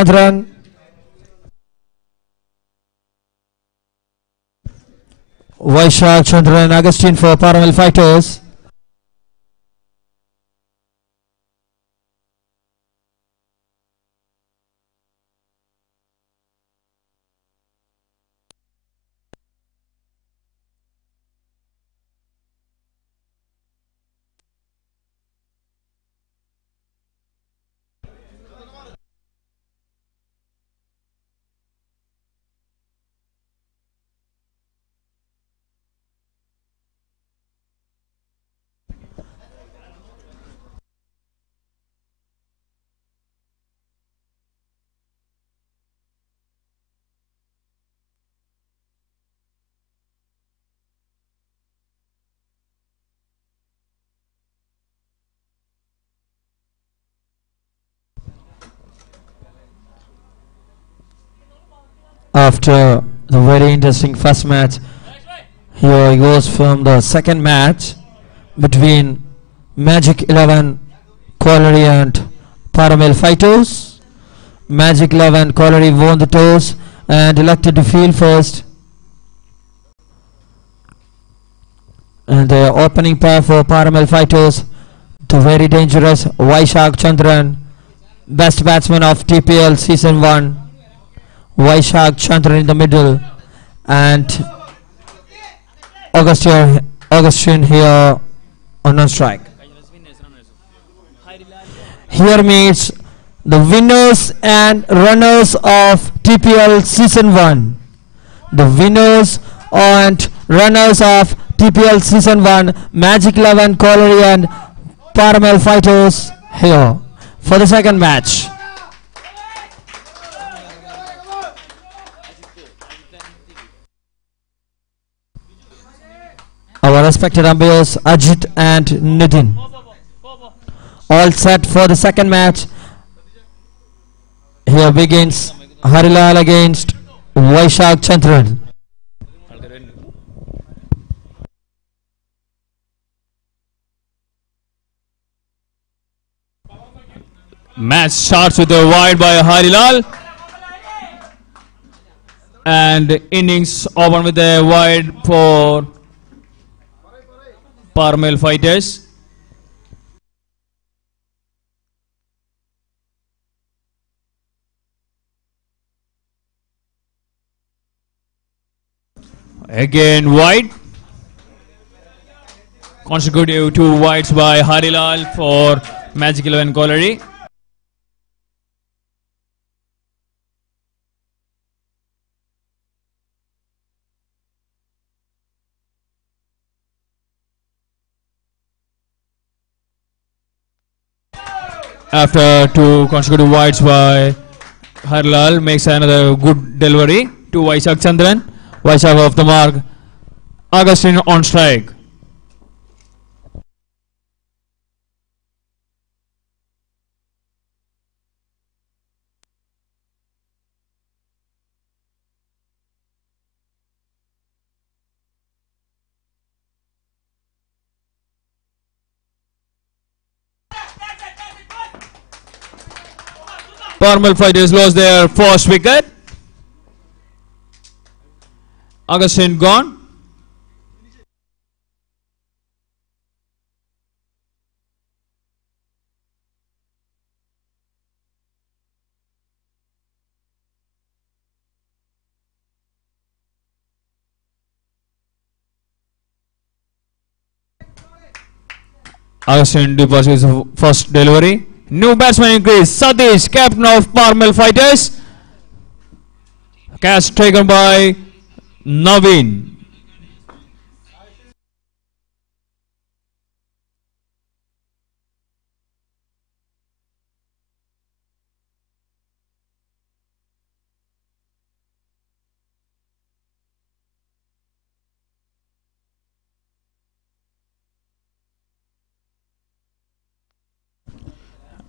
Chandran. Vaishak Chandran Agustin for Paramel Fighters. After the very interesting first match, here goes from the second match between Magic 11 Quality and Paramel Fighters. Magic 11 Quality won the toss and elected to field first. And the opening pair for Paramel Fighters, the very dangerous Vaishak Chandran, best batsman of TPL Season 1. Vaishak Chandran in the middle, and Augustine here on non-strike. Here meets the winners and runners of TPL Season 1. The winners and runners of TPL Season 1, Magic 11 Colliery and Paramel Fighters here for the second match. Our respected umpires Ajit and Nitin, all set for the second match. Here begins Harilal against Vaishak Chandran. Match starts with a wide by Harilal, and innings open with a wide for Paramel Fighters. Again wide. Consecutive 2 wides by Harilal for Magic 11 Colliery. After 2 consecutive wides by Harilal, makes another good delivery to Vaishak Chandran. Vaishak off the mark. Augustine on strike. Paramel Fighters lost their first wicket. Augustine gone. Augustine deposits his first delivery. New batsman increase. Satish, captain of Paramel Fighters. Catch taken by Naveen.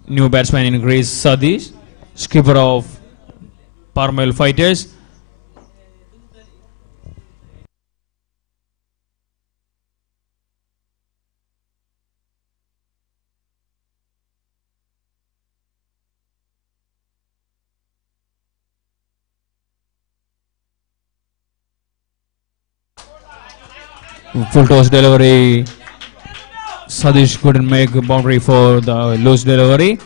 New batsman increase. Satish, skipper of Paramel Fighters. Full toss delivery. Sadish couldn't make a boundary for the loose delivery.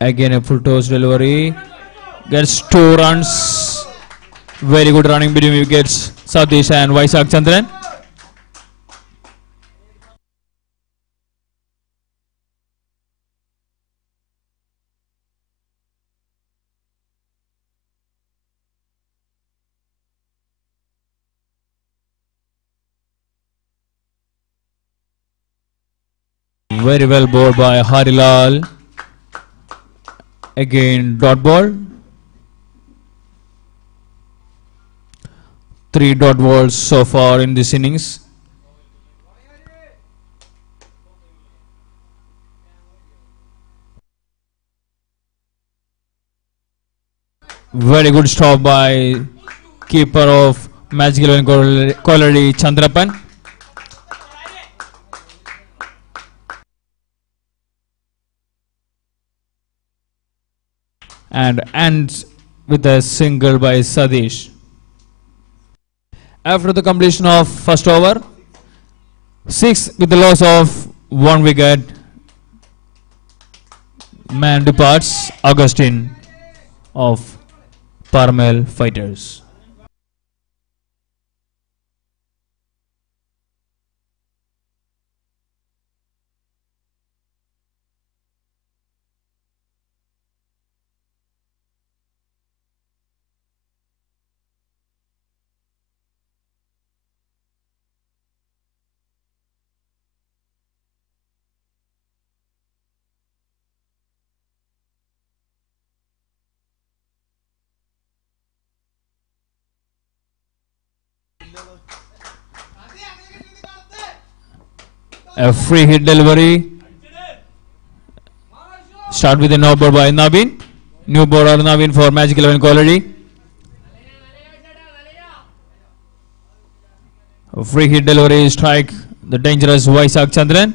Again a full toss delivery. Gets 2 runs. Very good running between wickets. Satish and Vaisak Chandran. Very well bowled by Harilal. Again dot ball. 3 dot balls so far in this innings. Very good stop by keeper of Magic 11 Kolari Chandrapan. And ends with a single by Sadish. After the completion of first over, 6 with the loss of 1 wicket, man departs, Augustine of PARAMEL Fighters. A free hit delivery. Start with a no ball by Navin. New bowler Navin for Magic 11 Quality. A free hit delivery strike the dangerous Vaisak Chandran.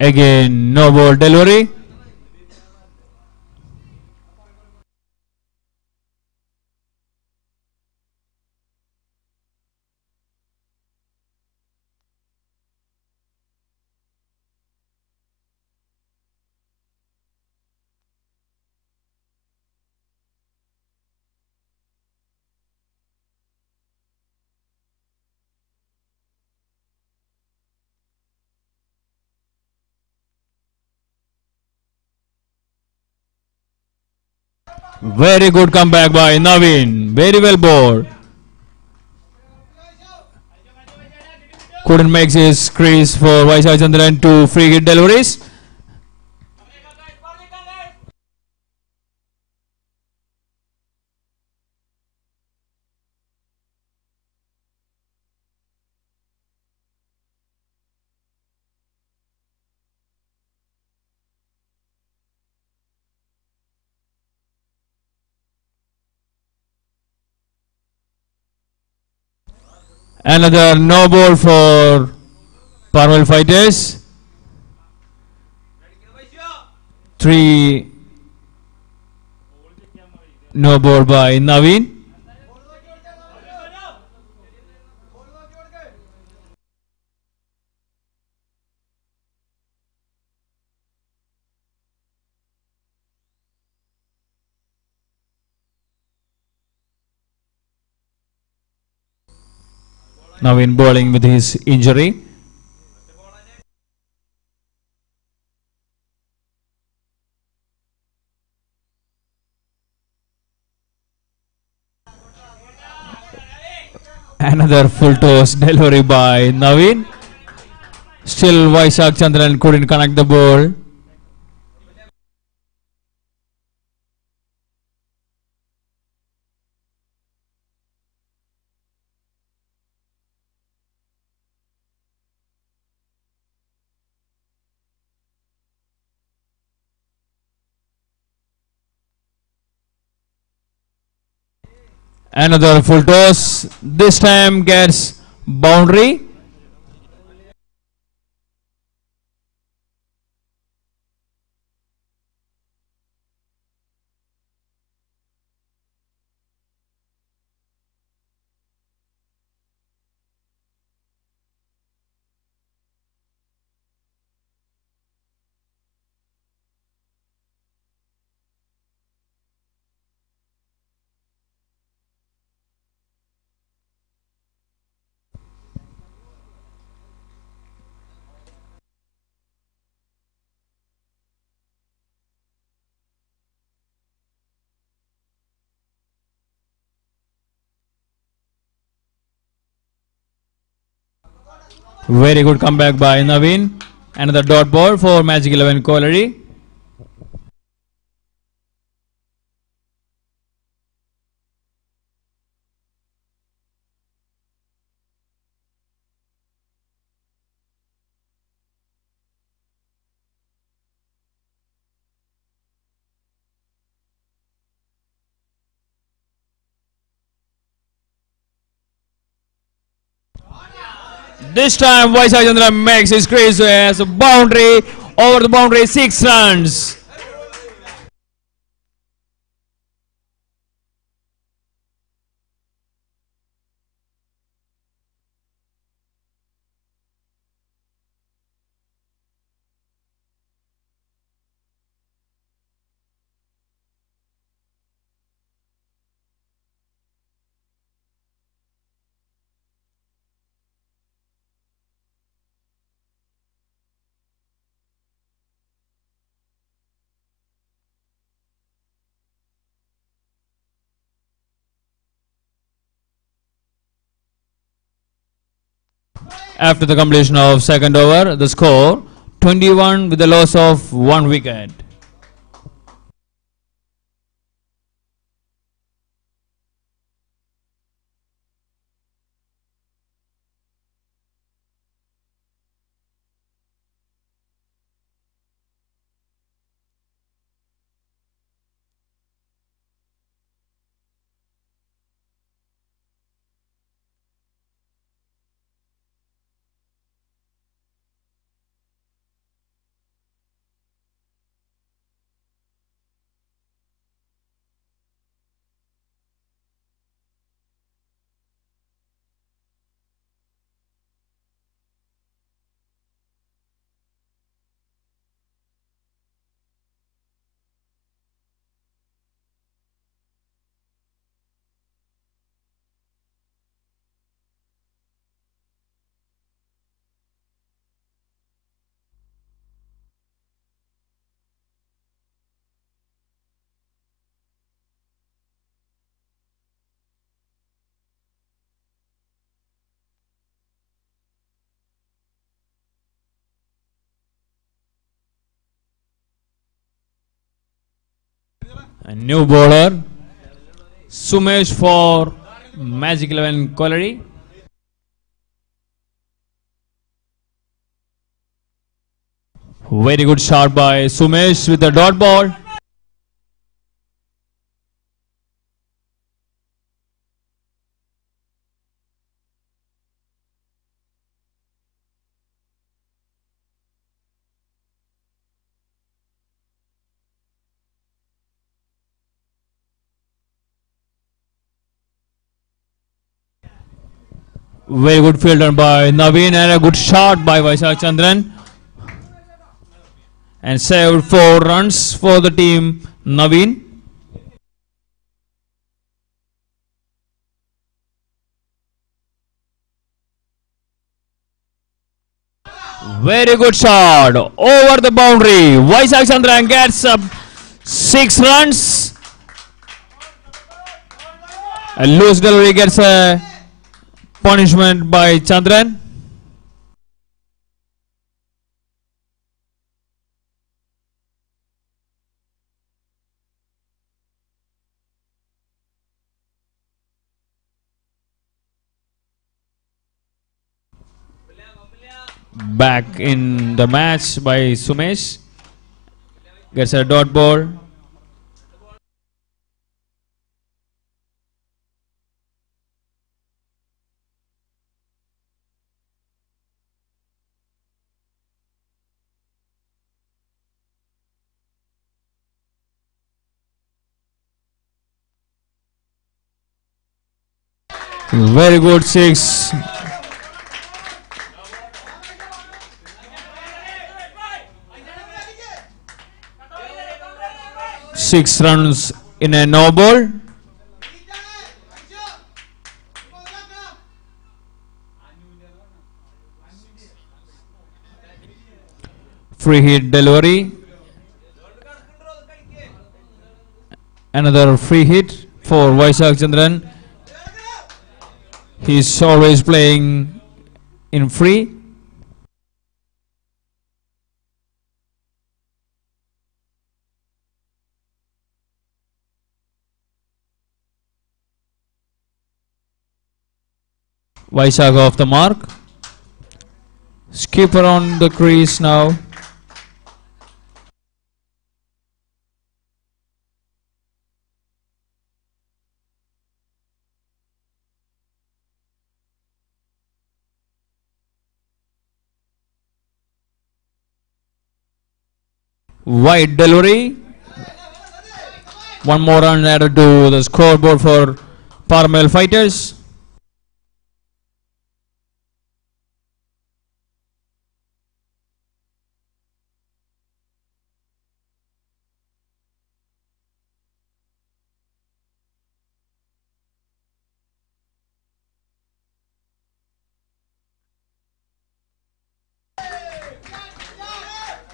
Again no ball delivery. Very good comeback by Navin. Very well bowled. Couldn't make his crease for Vaisak Chandran to free hit deliveries. Another no ball for PARAMEL Fighters. 3 no ball by Navin. Navin bowling with his injury. Another full toss delivery by Navin. Still Vaishak Chandran couldn't connect the ball. Another full toss. This time gets boundary. Very good comeback by Naveen. Another dot ball for Magic 11 Colliery. This time Vaishak Chandra makes his crease as a boundary, over the boundary, 6 runs. After the completion of second over, the score 21 with the loss of 1 wicket. A new bowler, Sumesh for Magic 11 Colliery. Very good shot by Sumesh with the dot ball. Very good fielder by Naveen and a good shot by Vaishak Chandran. And saved 4 runs for the team Naveen. Very good shot over the boundary. Vaishak Chandran gets 6 runs. A loose delivery gets a punishment by Chandran. back in the match by Sumesh. Gets a dot ball. Very good 6. Six runs in a no ball. Free hit delivery. Another free hit for Vaishak Chandran. He's always playing in free. Vaishak off the mark. Skipper on the crease now. Wide delivery. One more run added to the scoreboard for PARAMEL fighters.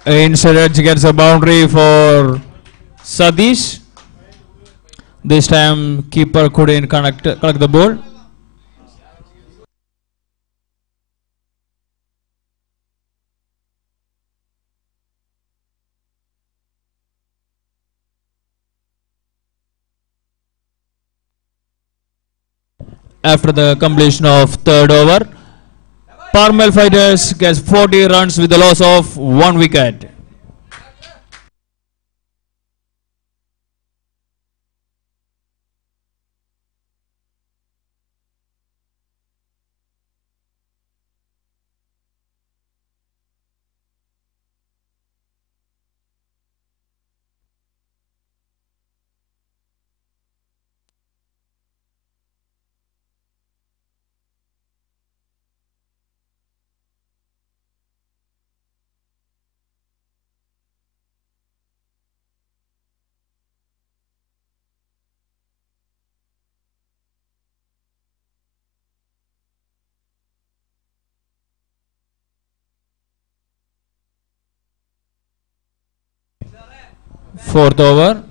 Inside edge gets a boundary for Sadish. This time keeper couldn't collect the ball. After the completion of third over, PARAMEL fighters gets 40 runs with the loss of 1 wicket. Fourth over.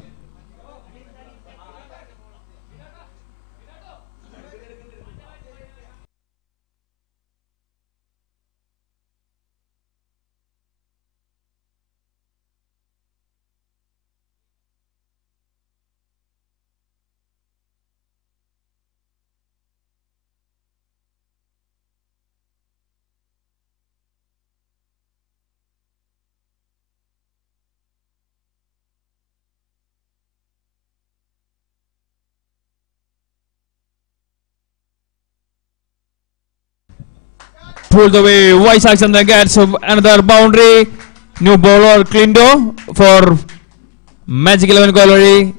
Pulled away. Vaishak Chandra gets another boundary. New bowler Klindo for Magic 11 Gallery.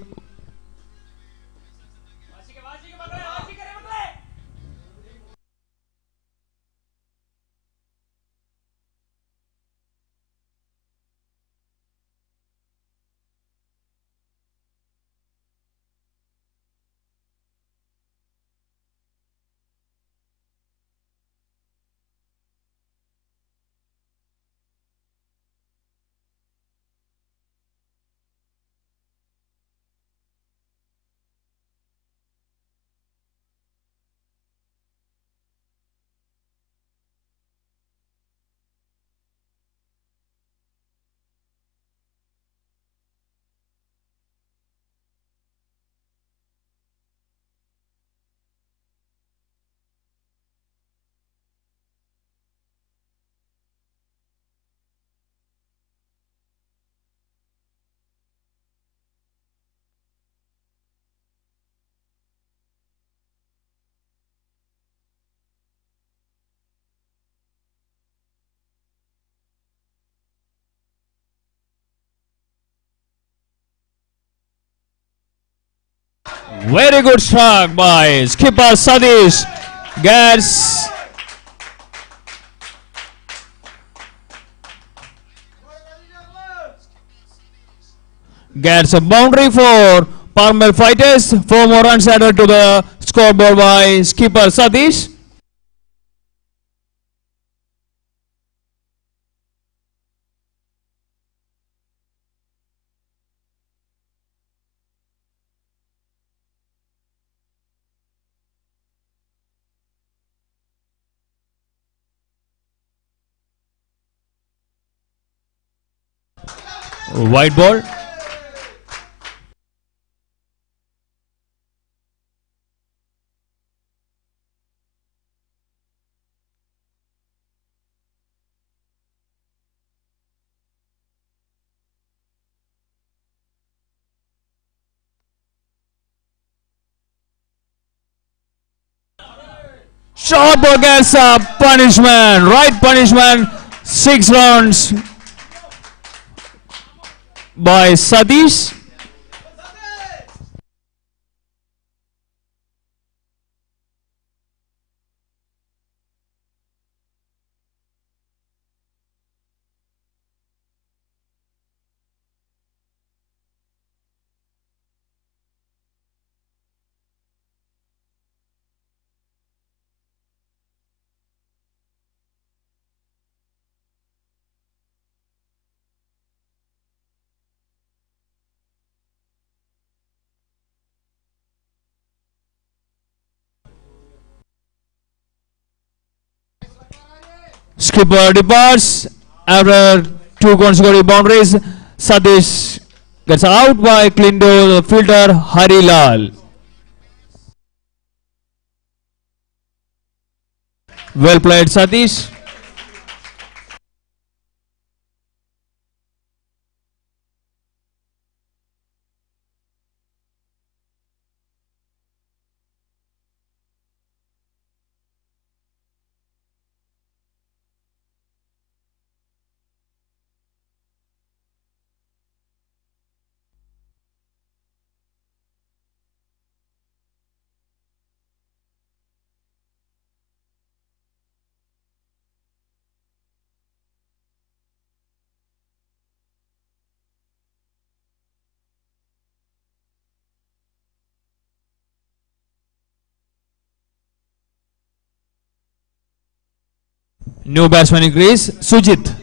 Very good strike by skipper Sadish. Gets a boundary for PARAMEL fighters. 4 more runs added to the scoreboard by skipper Sadish. White ball. Short ball gets a punishment. Right punishment. 6 rounds by Sadish. Skipper departs after 2 consecutive boundaries. Sadish gets out by Klindo, the fielder Harilal. Well played, Sadish. New batsman in crease, Sujit.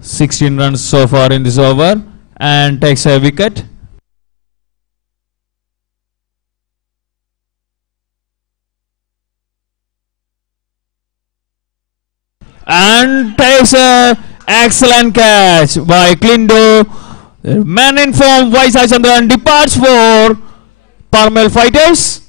"16 runs so far in this over and takes a wicket." And takes a excellent catch by Klindo. The man in form, Vaisa Chandran, departs for PARAMEL fighters.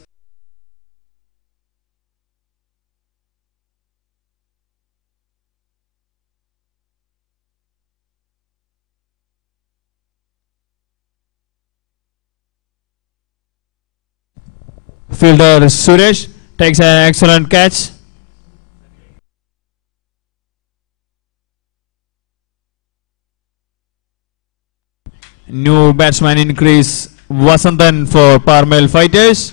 Fielder Suresh takes an excellent catch. New batsman in crease, Vasantan for PARAMEL fighters.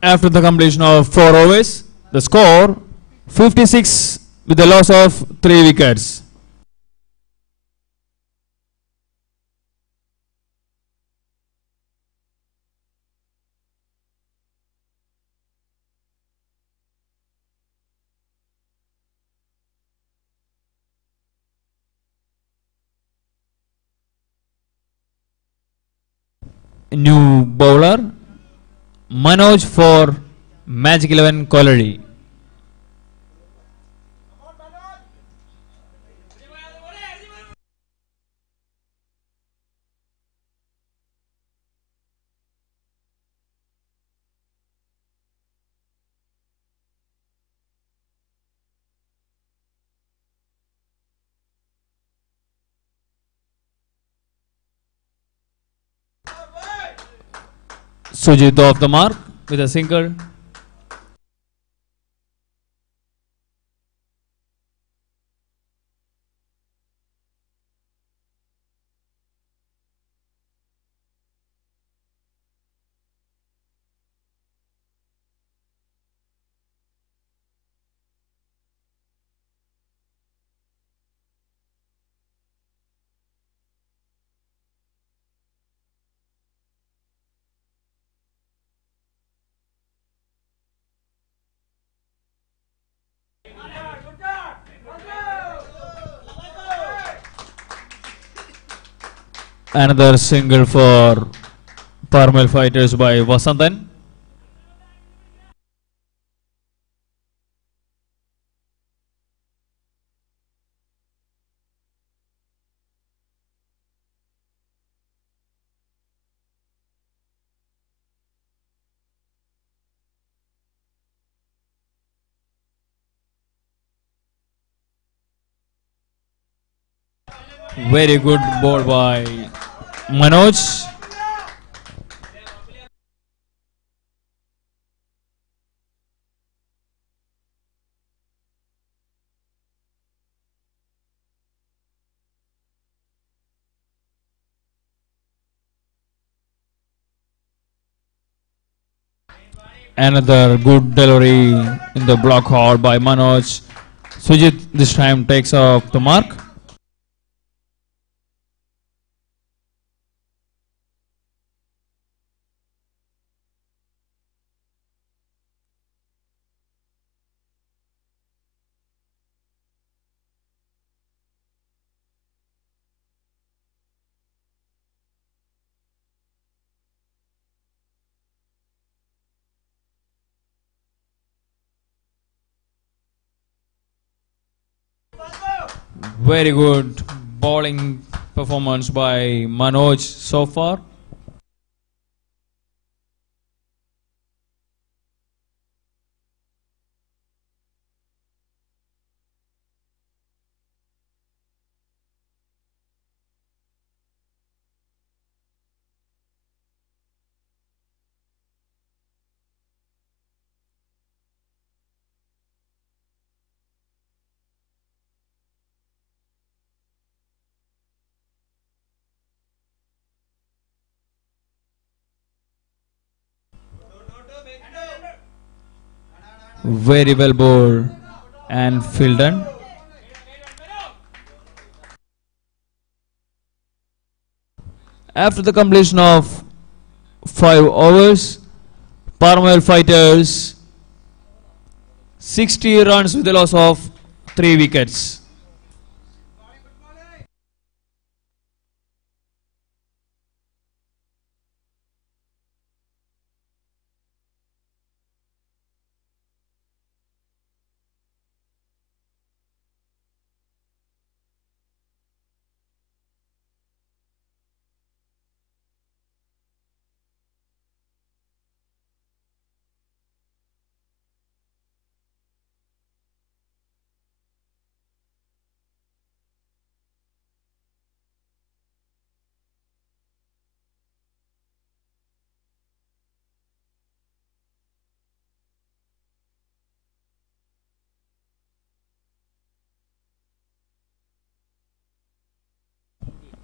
After the completion of 4 overs, the score 56 with the loss of 3 wickets. New bowler Manoj for Magic 11 Colliery. Sujit off the mark with a single. Another single for PARAMEL fighters by Vasantan. Very good ball by Manoj. Another good delivery in the block hard by Manoj. Sujit this time takes off the mark. Very good bowling performance by Manoj so far. Very well bowled and fielded. After the completion of 5 overs, PARAMEL fighters 60 runs with a loss of 3 wickets.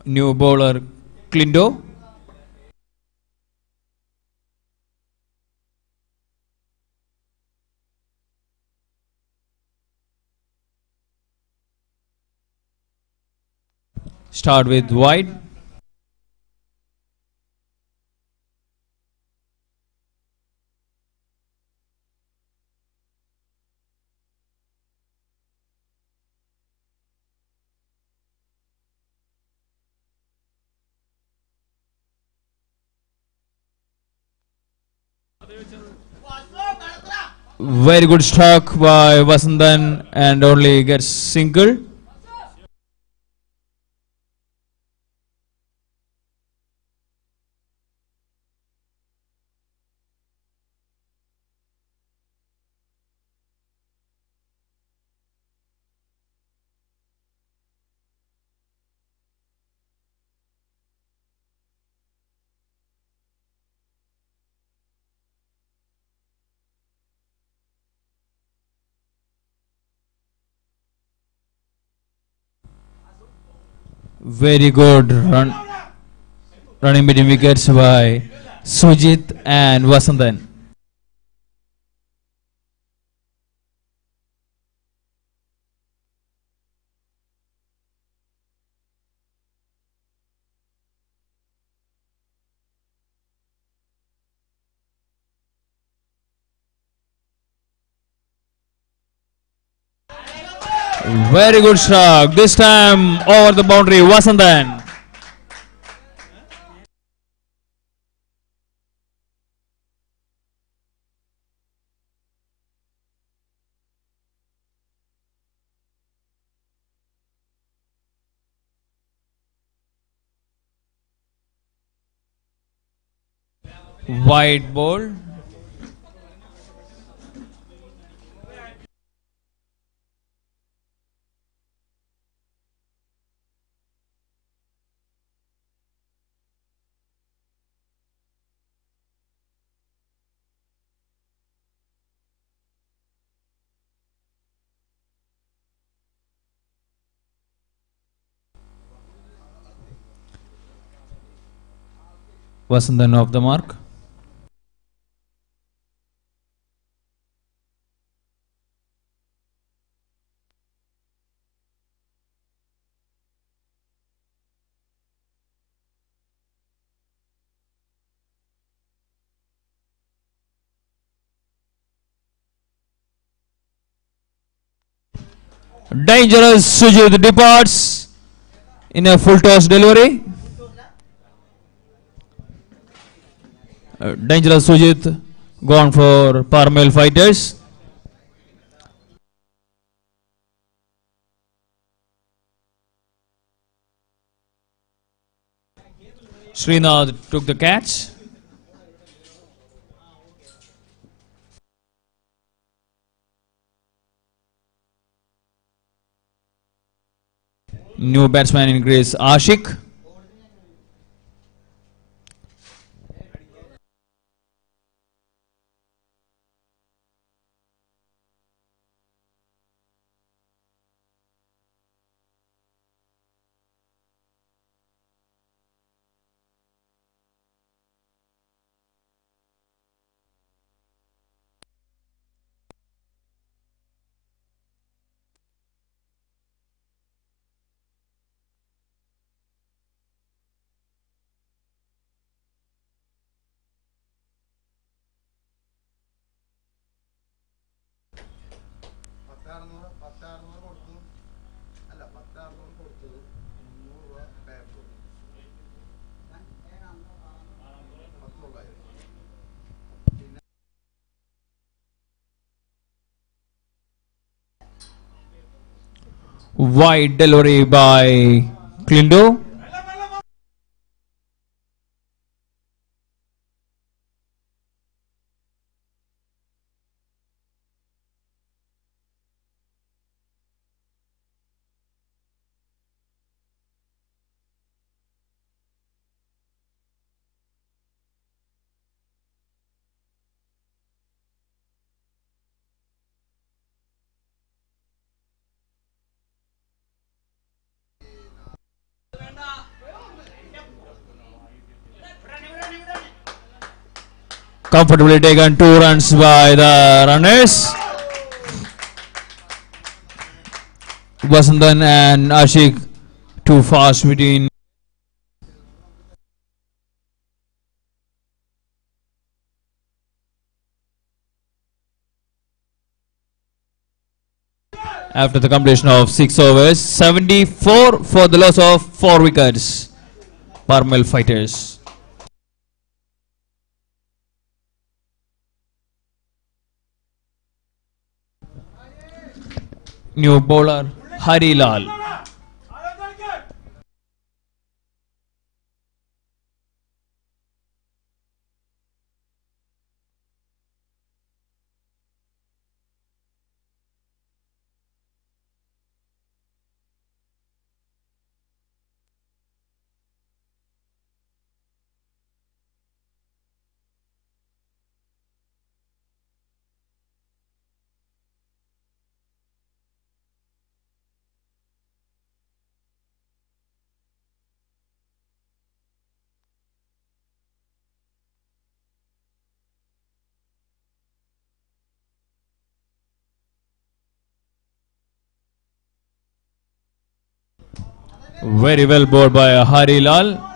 New bowler Clindo. Start with wide. Very good struck by Vasantan and only gets single. Very good running between wickets by Sujit and Vasandan. Very good stroke. This time over the boundary, Vasandan. Wide ball. Vasandan off the mark. Dangerous Sujit departs in a full toss delivery. Dangerous Sujit gone for PARAMEL fighters. Srinath took the catch. New batsman in Greece, Ashik. Wide delivery by Klindo. Comfortably taken, 2 runs by the runners. Vasandan and Ashik too fast between. After the completion of 6 overs, 74 for the loss of 4 wickets. PARAMEL fighters. New bowler Hari Lal. Very well bowled by Hari Lal.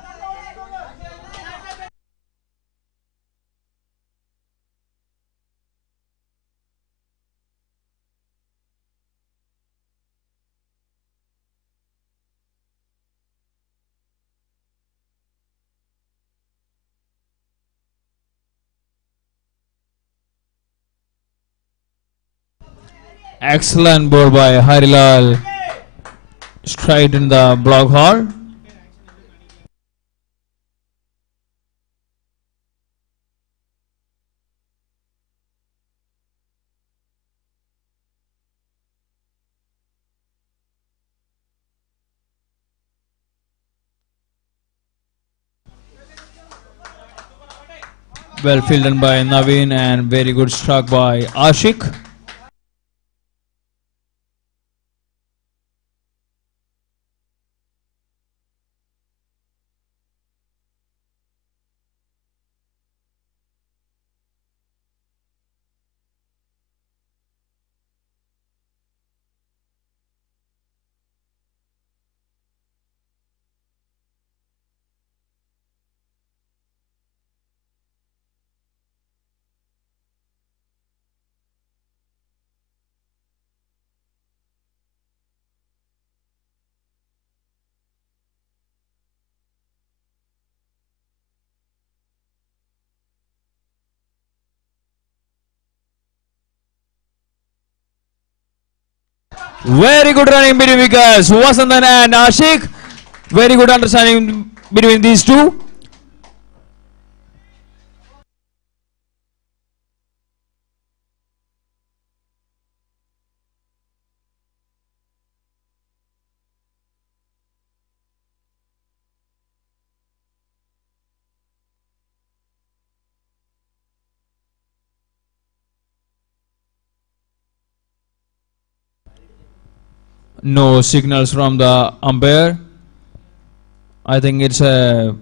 Excellent ball by Harilal. Straight in the block hole. Well fielded by Naveen and very good struck by Ashik. Very good running between wickets. Vasantan and Ashik. Very good understanding between these two. No signals from the umpire. I think it's a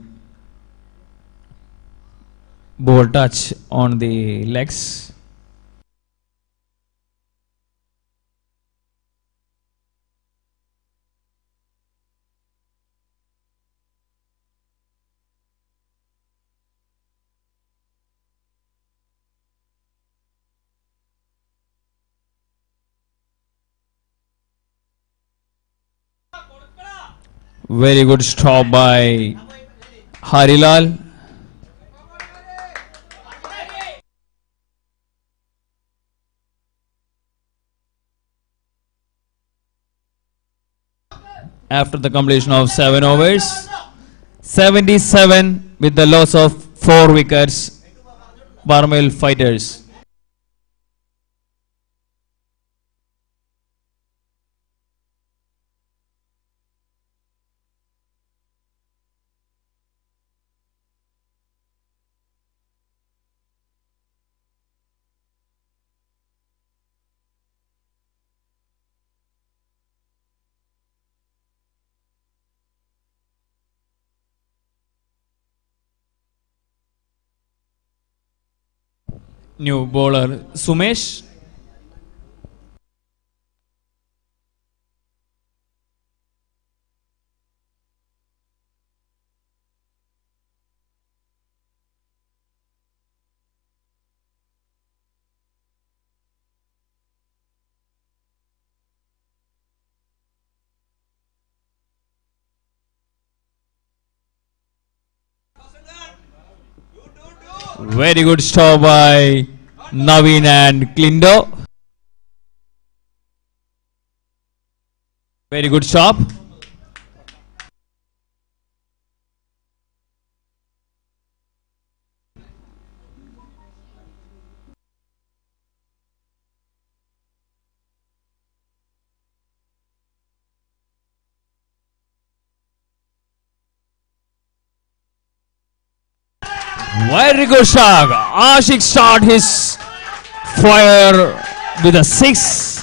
ball touch on the legs. Very good stop by Harilal. After the completion of 7 overs, 77 with the loss of 4 wickets, PARAMEL fighters. New bowler Sumesh. Very good stop by Naveen and Klindo. Very good stop. Very good shot. Ashik start his fire with a 6.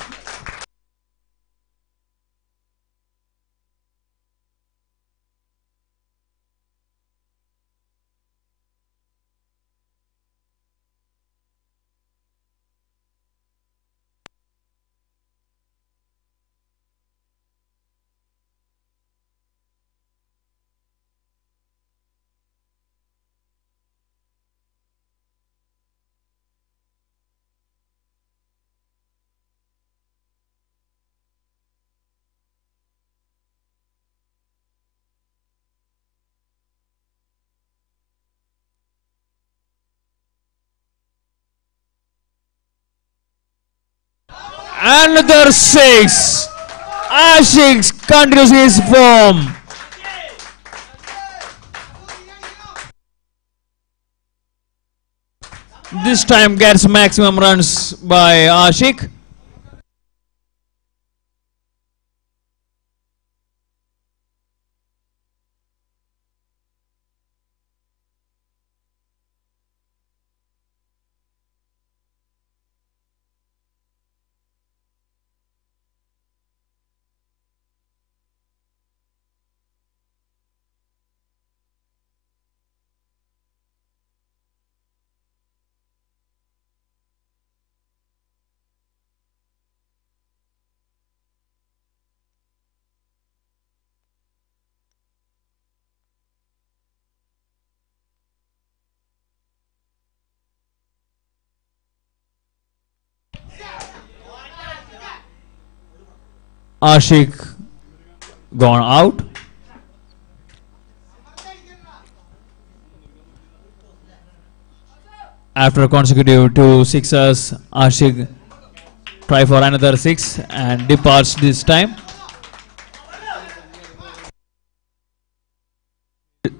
Another 6. Ashik continues his form. This time gets maximum runs by Ashik. Ashik gone out. After consecutive 2 sixes, Ashik try for another 6 and departs this time.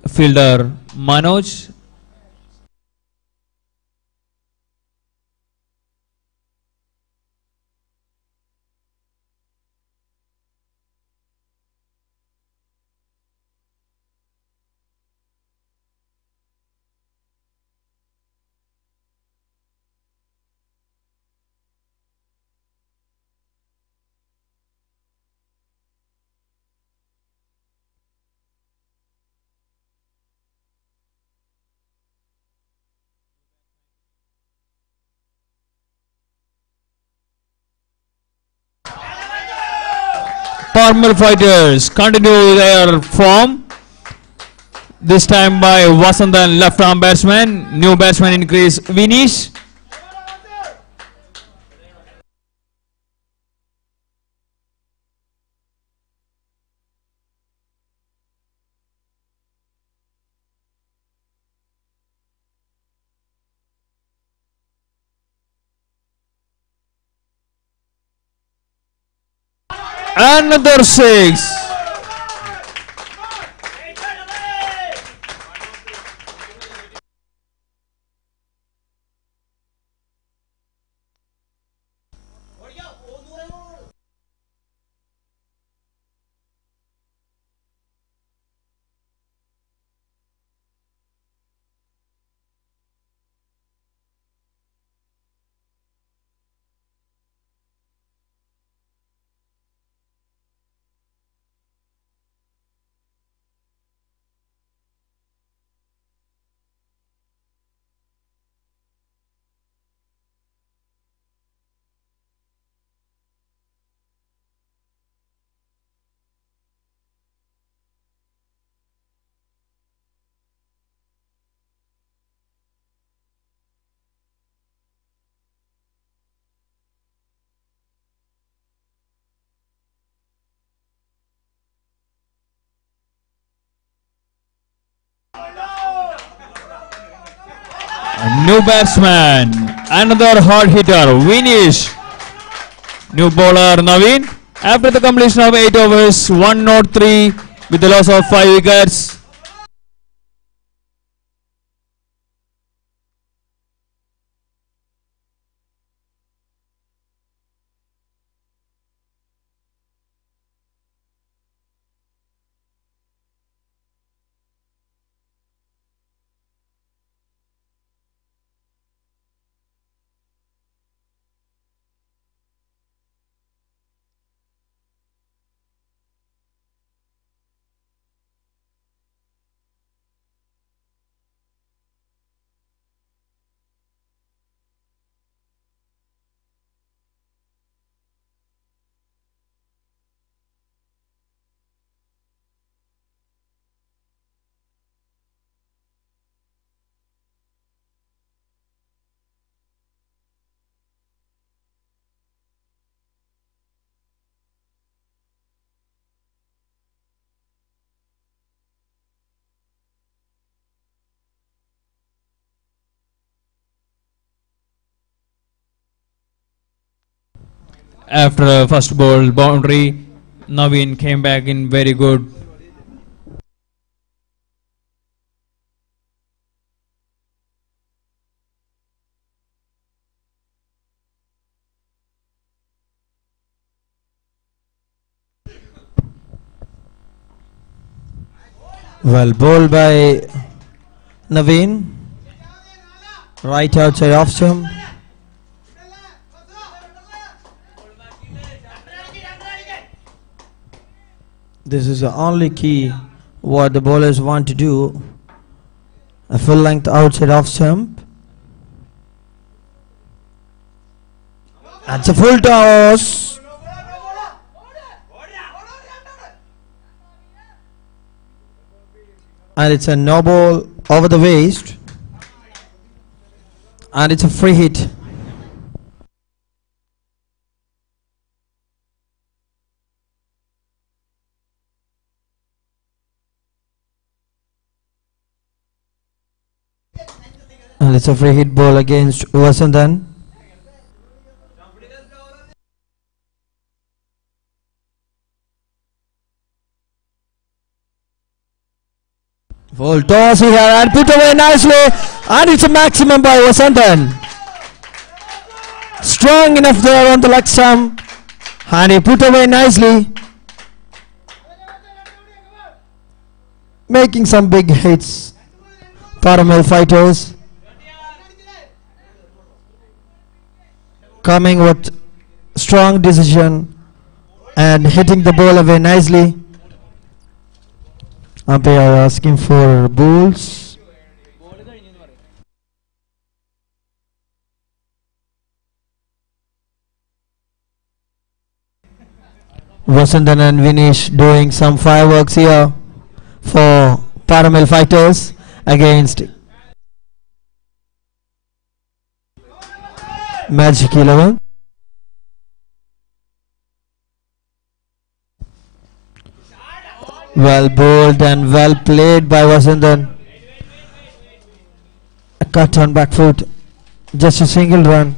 Fielder Manoj. PARAMEL fighters continue their form. This time by Vasantan, left arm batsman. New batsman increase Vinish. Another 6. New batsman, another hard hitter, Vinish. New bowler, Naveen. After the completion of 8 overs, 103 with the loss of 5 wickets. After the first ball boundary, Naveen came back in very good. Well, ball by Naveen. Right outside off stump. This is the only key what the bowlers want to do. A full length outside off stump. That's a full toss. And it's a no ball over the waist. And it's a free hit. And it's a free hit ball against Vasandan. Full toss here and put away nicely. And it's a maximum by Vasandan. Strong enough there on the leg stump. And he put away nicely. Making some big hits. PARAMEL fighters. Coming with strong decision and hitting the ball away nicely. Umpire asking for balls. Vasandan and Vinesh doing some fireworks here for PARAMEL fighters against Magic 11. Well bowled and well played by Vasandan. A cut on back foot. Just a single run.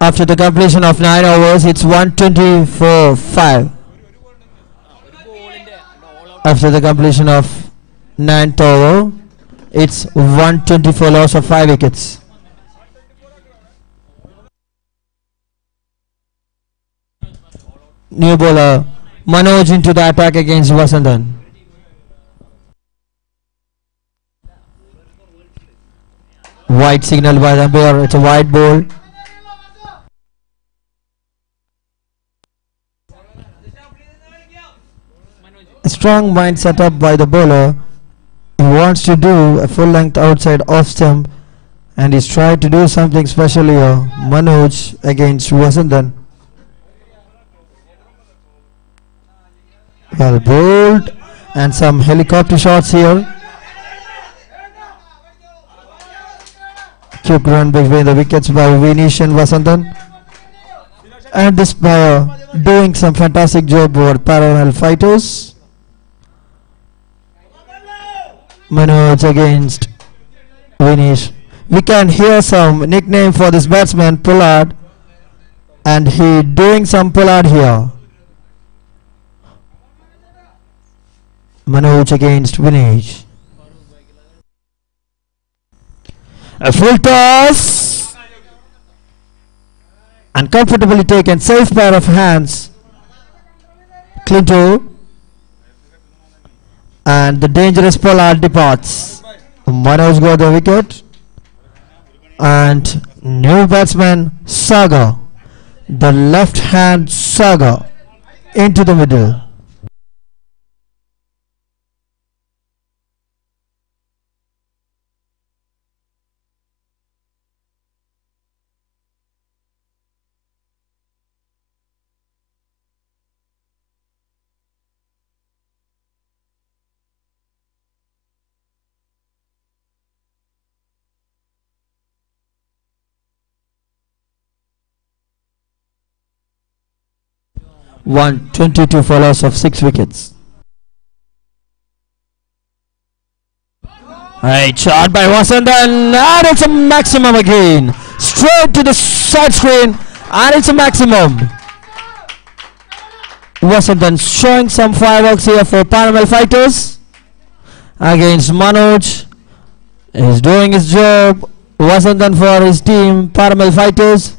After the completion of 9 overs, it's 124-5. After the completion of 9th over, it's 124 loss of 5 wickets. New bowler Manoj into the attack against Vasandan. White signal by the umpire. It's a white ball. A strong mind set up by the bowler. He wants to do a full length outside off stump and he's tried to do something special here. Manoj against Vasandan. Well bowled and some helicopter shots here. Quick run between the wickets by Vinesh and Vasandan. And this player doing some fantastic job for PARAMEL fighters. Manoj against Vinesh. We can hear some nickname for this batsman, Pollard, and he doing some Pollard here. Manoj against Vinesh. A full toss and comfortably taken, safe pair of hands. Clinton. And the dangerous Pollard departs. Manoj got the wicket. And new batsman Saga. The left hand Saga into the middle. 122 for loss of 6 wickets. Right, shot by Vasandan, and it's a maximum again. Straight to the side screen, and it's a maximum. Vasandan showing some fireworks here for Paramel fighters against Manoj. He's doing his job. Vasandan for his team, Paramel fighters.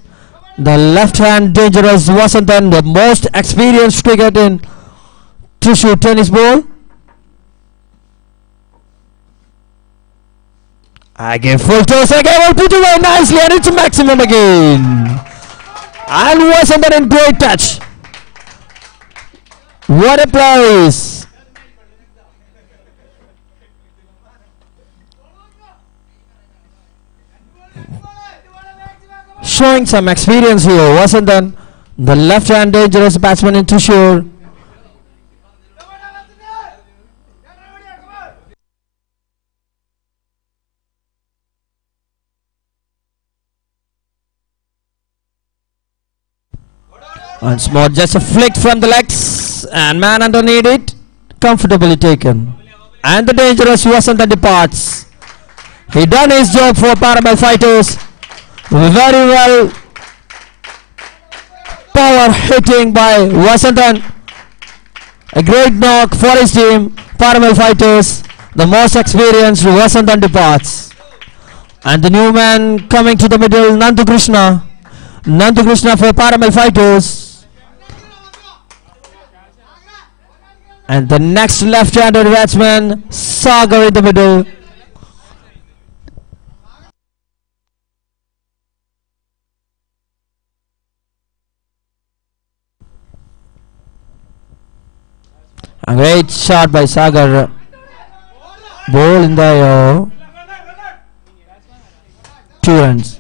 The left hand dangerous Vasandan, the most experienced cricket in Tissue tennis ball. Again full toss, again will put away nicely, and it's a maximum again. And Vasandan in great touch. What a place. Showing some experience here, Vasandan, the left hand dangerous batsman in Tissue. Once more, just a flick from the legs, and man underneath it, comfortably taken. And the dangerous Vasandan departs. He done his job for Paramel fighters. Very well. Power hitting by Vasandan. A great knock for his team, Paramel fighters. The most experienced Vasandan departs. And the new man coming to the middle, Nandu Krishna. Nandu Krishna for Paramel fighters. And the next left-handed batsman, Sagar in the middle. A great shot by Sagar. Ball in the air. 2 runs.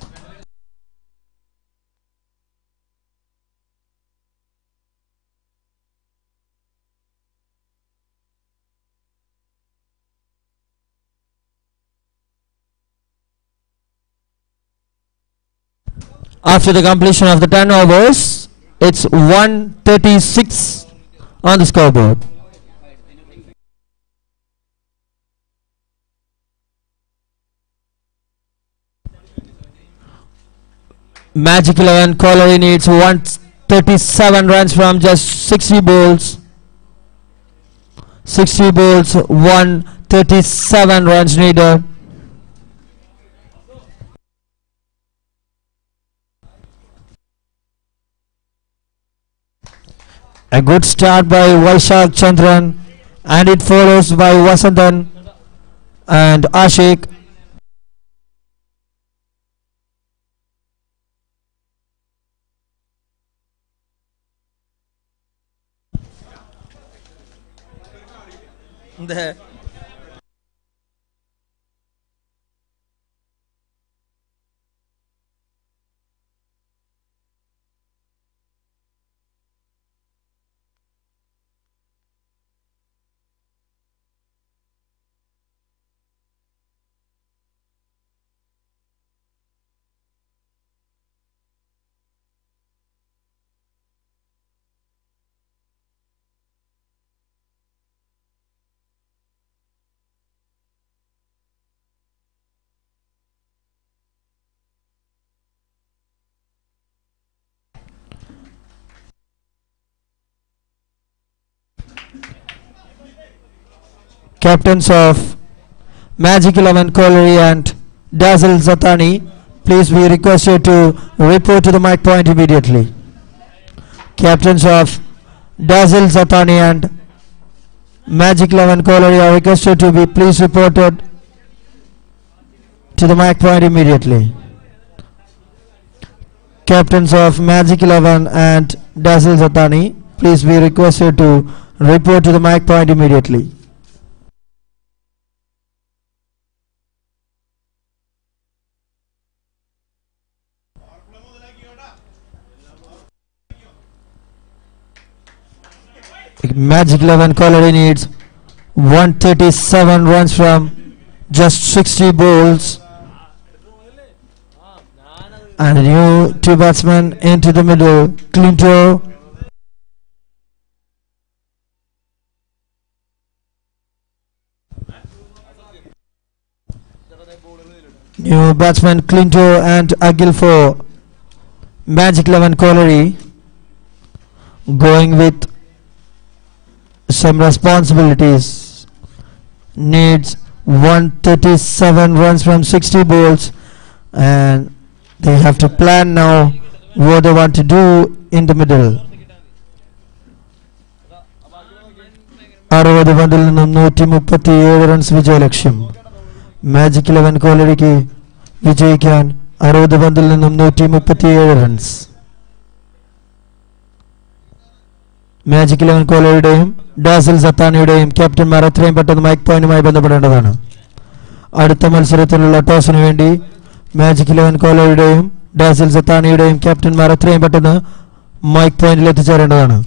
After the completion of the 10 overs, it's 136 on the scoreboard. Magic 11 Colliery needs 137 runs from just 60 balls. 60 balls, 137 runs needed. A good start by Vaishak Chandran, and it follows by Vasandan and Ashik. Captains of Magic 11 Colliery and Dazzle Zatani, please be requested to report to the mic point immediately. Captains of Dazzle Zatani and Magic 11 Colliery are requested to be please reported to the mic point immediately. Captains of Magic 11 and Dazzle Zatani, please be requested to report to the mic point immediately. Magic 11 Colliery needs 137 runs from just 60 balls. And the new 2 batsmen into the middle, Clinto New batsman Clinto and Agil for Magic 11 Colliery, going with some responsibilities. Needs 137 runs from 60 balls, and they have to plan now what they want to do in the middle. 60 പന്തിൽ നിന്നും 137 runs വിജയലക്ഷ്യം. Magic 11 കോളറിക്ക് വിജയിക്കാൻ 60 പന്തിൽ നിന്നും 137 runs. Magic 11 കോളറിയുടെയും ഡാസിൽ സത്താനിയുടെയും ക്യാപ്റ്റന്മാർ എത്രയും പെട്ടെന്ന് mic പോയിന്റുമായി ബന്ധപ്പെടേണ്ടതാണ്. അടുത്ത മത്സരത്തിലുള്ള ടോസിന് വേണ്ടി മാജിക് 11 കോളറിയുടെയും ഡാസിൽ സത്താനിയുടെയും ക്യാപ്റ്റന്മാർ എത്രയും പെട്ടെന്ന് മൈക്ക് പോയിന്റിൽ എത്തിച്ചേരേണ്ടതാണ്.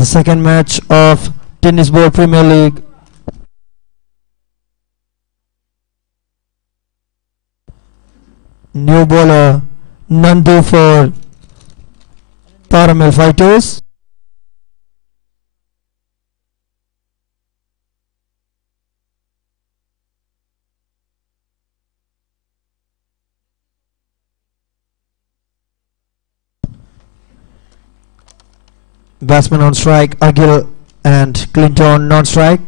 The second match of Tennis Ball Premier League. New bowler Nandu for PARAMEL Fighters. Batsman on strike, Agil and Clinton non strike.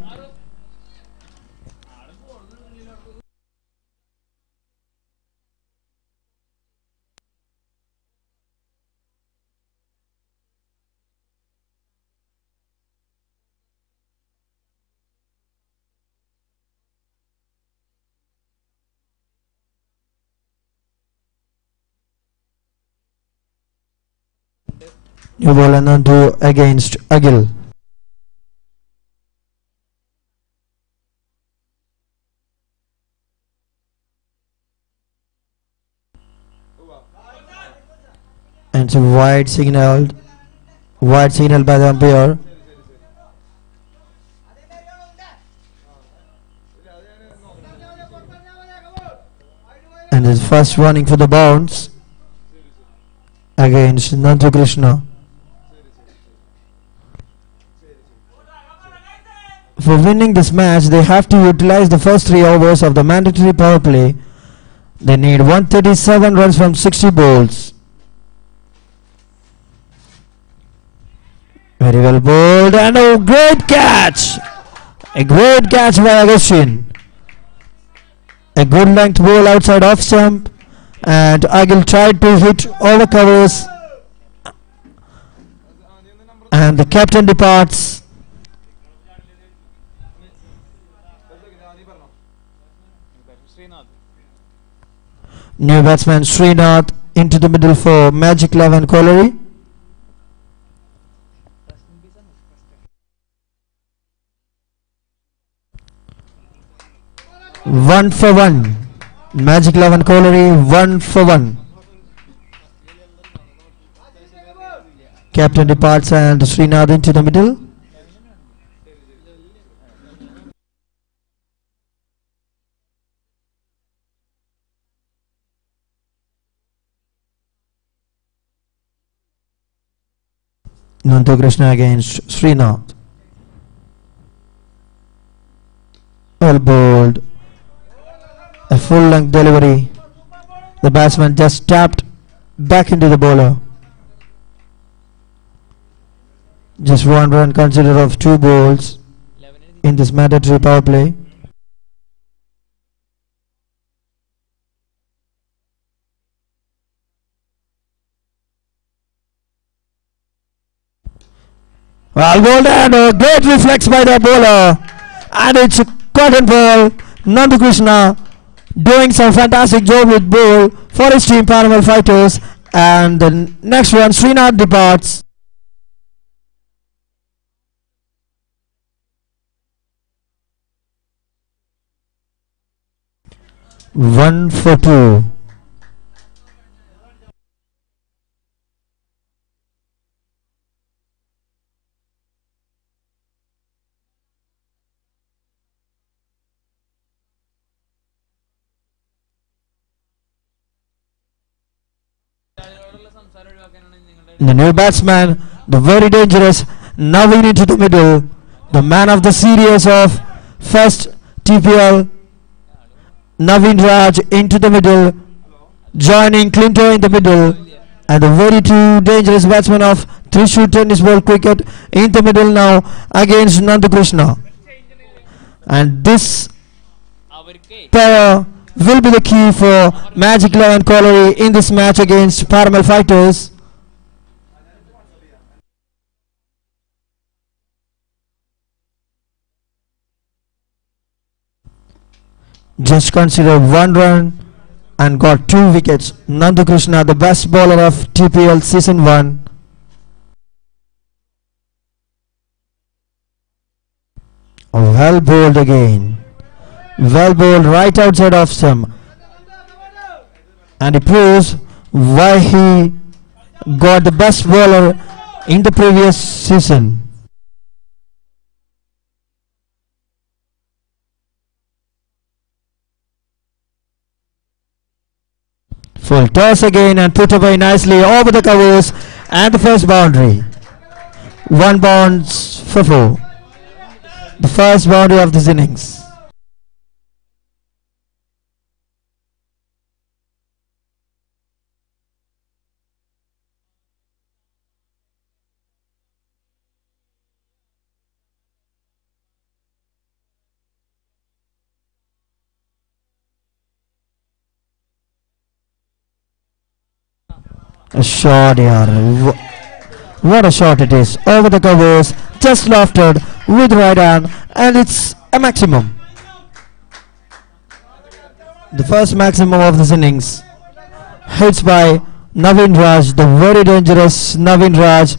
New bowler Nandu against Agil. And it's a wide signal by the umpire. And his first warning for the bounce against Nandu Krishna. For winning this match, they have to utilize the first 3 overs of the mandatory power play. They need 137 runs from 60 balls. Very well bowled, and a great catch! A great catch by Agustin. A good length ball outside off stump, and Agil tried to hit over covers, and the captain departs. New batsman Srinath into the middle for Magic 11 Colliery. One for one. Magic 11 Colliery, 1 for 1. Captain departs and Srinath into the middle. Nandu Krishna against Srinath. Well bowled. A full length delivery. The batsman just tapped back into the bowler. Just 1 run considered of 2 balls in this mandatory power play. Well bowled, and a great reflex by the bowler, and it's a cotton ball. Nandu Krishna doing some fantastic job with ball for his team PARAMEL Fighters, and the next one Srinath departs. One for 2. The new batsman, the very dangerous Naveen into the middle, the man of the series of first TPL. Naveen Raj into the middle, joining Clinton in the middle, and the very two dangerous batsmen of Thrissur tennis ball cricket in the middle now against Nandu Krishna. And this pair will be the key for Magic 11 Colliery in this match against PARAMEL fighters. Just consider 1 run and got 2 wickets. Nandu Krishna, the best bowler of TPL Season 1. Well bowled again. Well bowled right outside off stump. And he proves why he got the best bowler in the previous season. Full toss again and put away nicely over the covers and the first boundary. 1 bounce for 4. The first boundary of this innings. A shot here. What a shot it is. Over the covers, just lofted with right hand, and it's a maximum. The first maximum of this innings. Hits by Naveen Raj, the very dangerous Naveen Raj.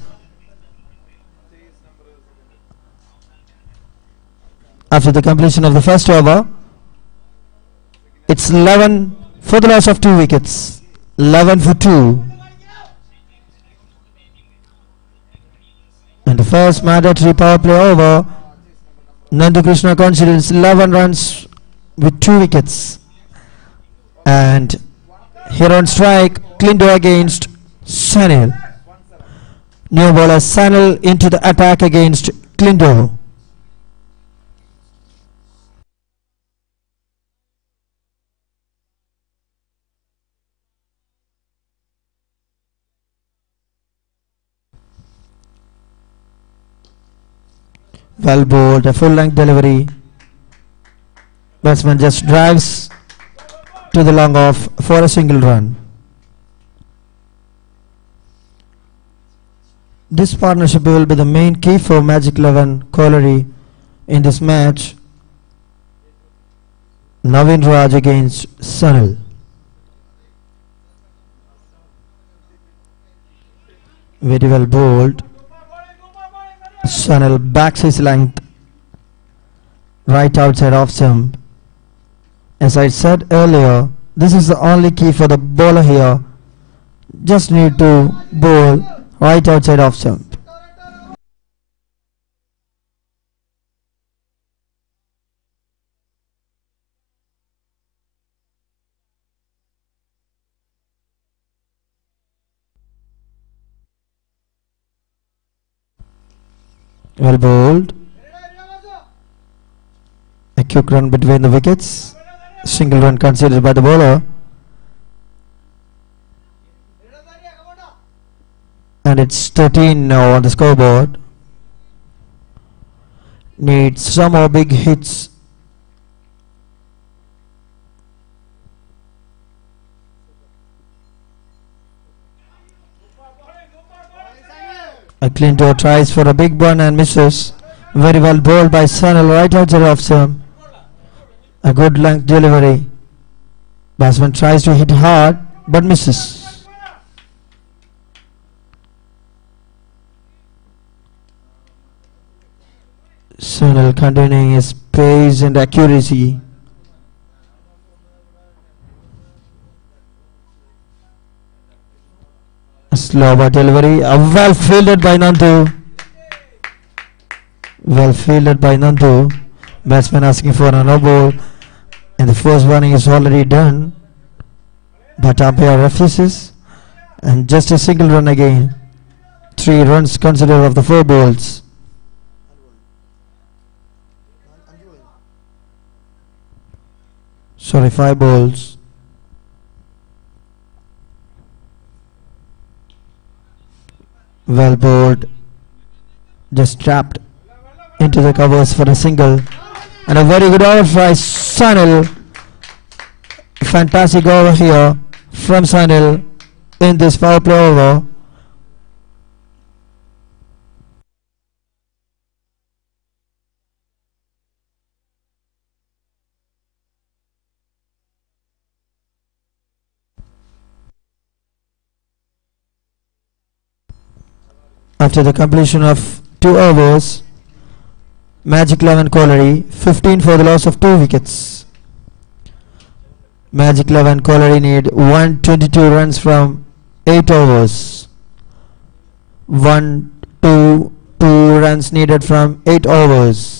After the completion of the first over, it's 11 for the loss of 2 wickets. 11 for 2. And the first mandatory power play over, Nandu Krishna considers 11 runs with 2 wickets. And here on strike, Clinton against Sanil. New bowler Sanil into the attack against Clinton. Well bowled, a full length delivery. Batsman just drives to the long off for a single run. This partnership will be the main key for Magic 11 Colliery in this match. Naveen Raj against Sanil. Very well bowled. Sanil backs his length right outside off stump. As I said earlier, this is the only key for the bowler here. Just need to bowl right outside off stump. Well bowled. A quick run between the wickets. Single run considered by the bowler. And it's 13 now on the scoreboard. Needs some more big hits. Clinton tries for a big one and misses. Very well bowled by Sanil right outside off stump. A good length delivery. Batsman tries to hit hard but misses. Sanil continuing his pace and accuracy. Slower delivery, well fielded by Nandu. Well fielded by Nandu. Batsman asking for a no ball, and the first warning is already done, but umpire refuses, and just a single run again. 3 runs considered of the 4 balls. 5 balls. Well bowled, just trapped into the covers for a single, and a very good over by Sunil. Fantastic over here from Sunil in this power play over. After the completion of 2 overs, Magic 11 Colliery 15 for the loss of 2 wickets. Magic 11 Colliery need 122 runs from 8 overs. 122 runs needed from 8 overs.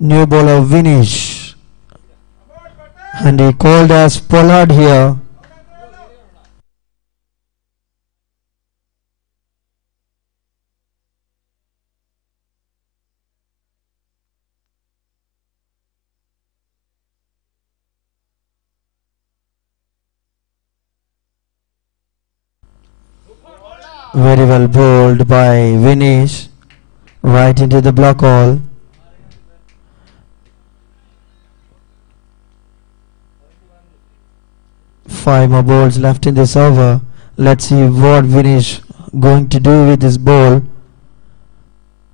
New bowler Vinish, and he called as Pollard here. Very well bowled by Vinish, right into the block hole. Five more balls left in this over. Let's see what Vinish going to do with this ball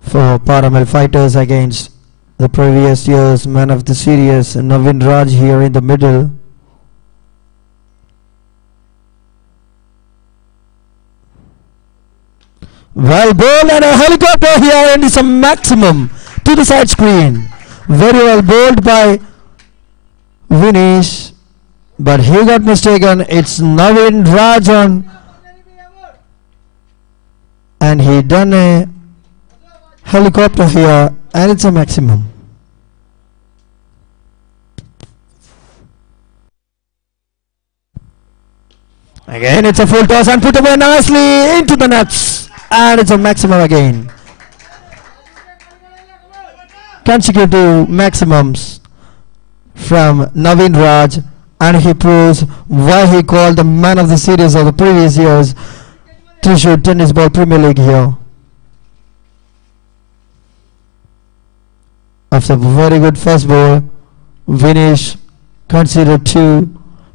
for Paramel fighters against the previous year's man of the series Navin Raj here in the middle. Well bowled, and a helicopter here, and it's a maximum to the side screen. Very well bowled by Vinish, but he got mistaken. It's Navin Rajan, and he done a helicopter here, and it's a maximum. Again, it's a full toss and put away nicely into the nets, and it's a maximum again. Consecutive maximums from Navin Raj, and he proves why he called the man of the series of the previous years Thrissur Tennis Ball Premier League here. After a very good first ball, Vinish considered 2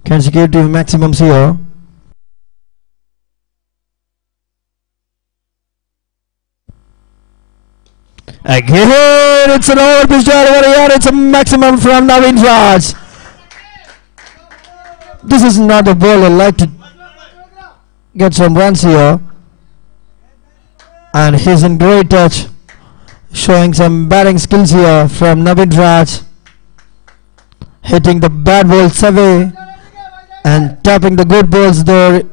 consecutive maximums here. Again, it's an overpitch over here. It's a maximum from Navin Raj. This is not a bowler like to get some runs here, and he's in great touch, showing some batting skills here from Navin Raj, hitting the bad balls away and tapping the good balls there,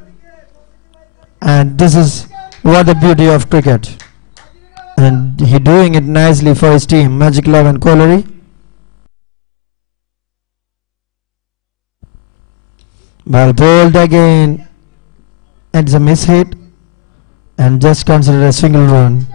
and this is what the beauty of cricket. And he doing it nicely for his team, Magic 11 Colliery. Well bowled again, and it's a miss hit, and just considered a single run.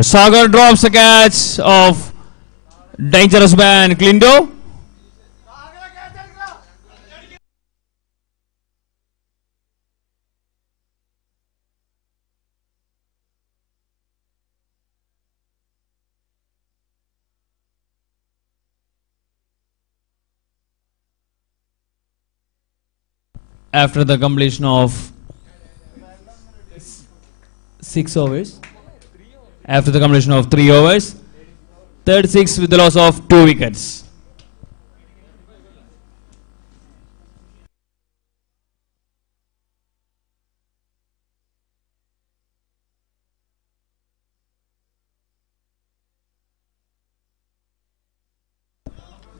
Sagar drops the catch of dangerous man Clindo. After the completion of 6 overs. After the completion of 3 overs, 36 with the loss of 2 wickets.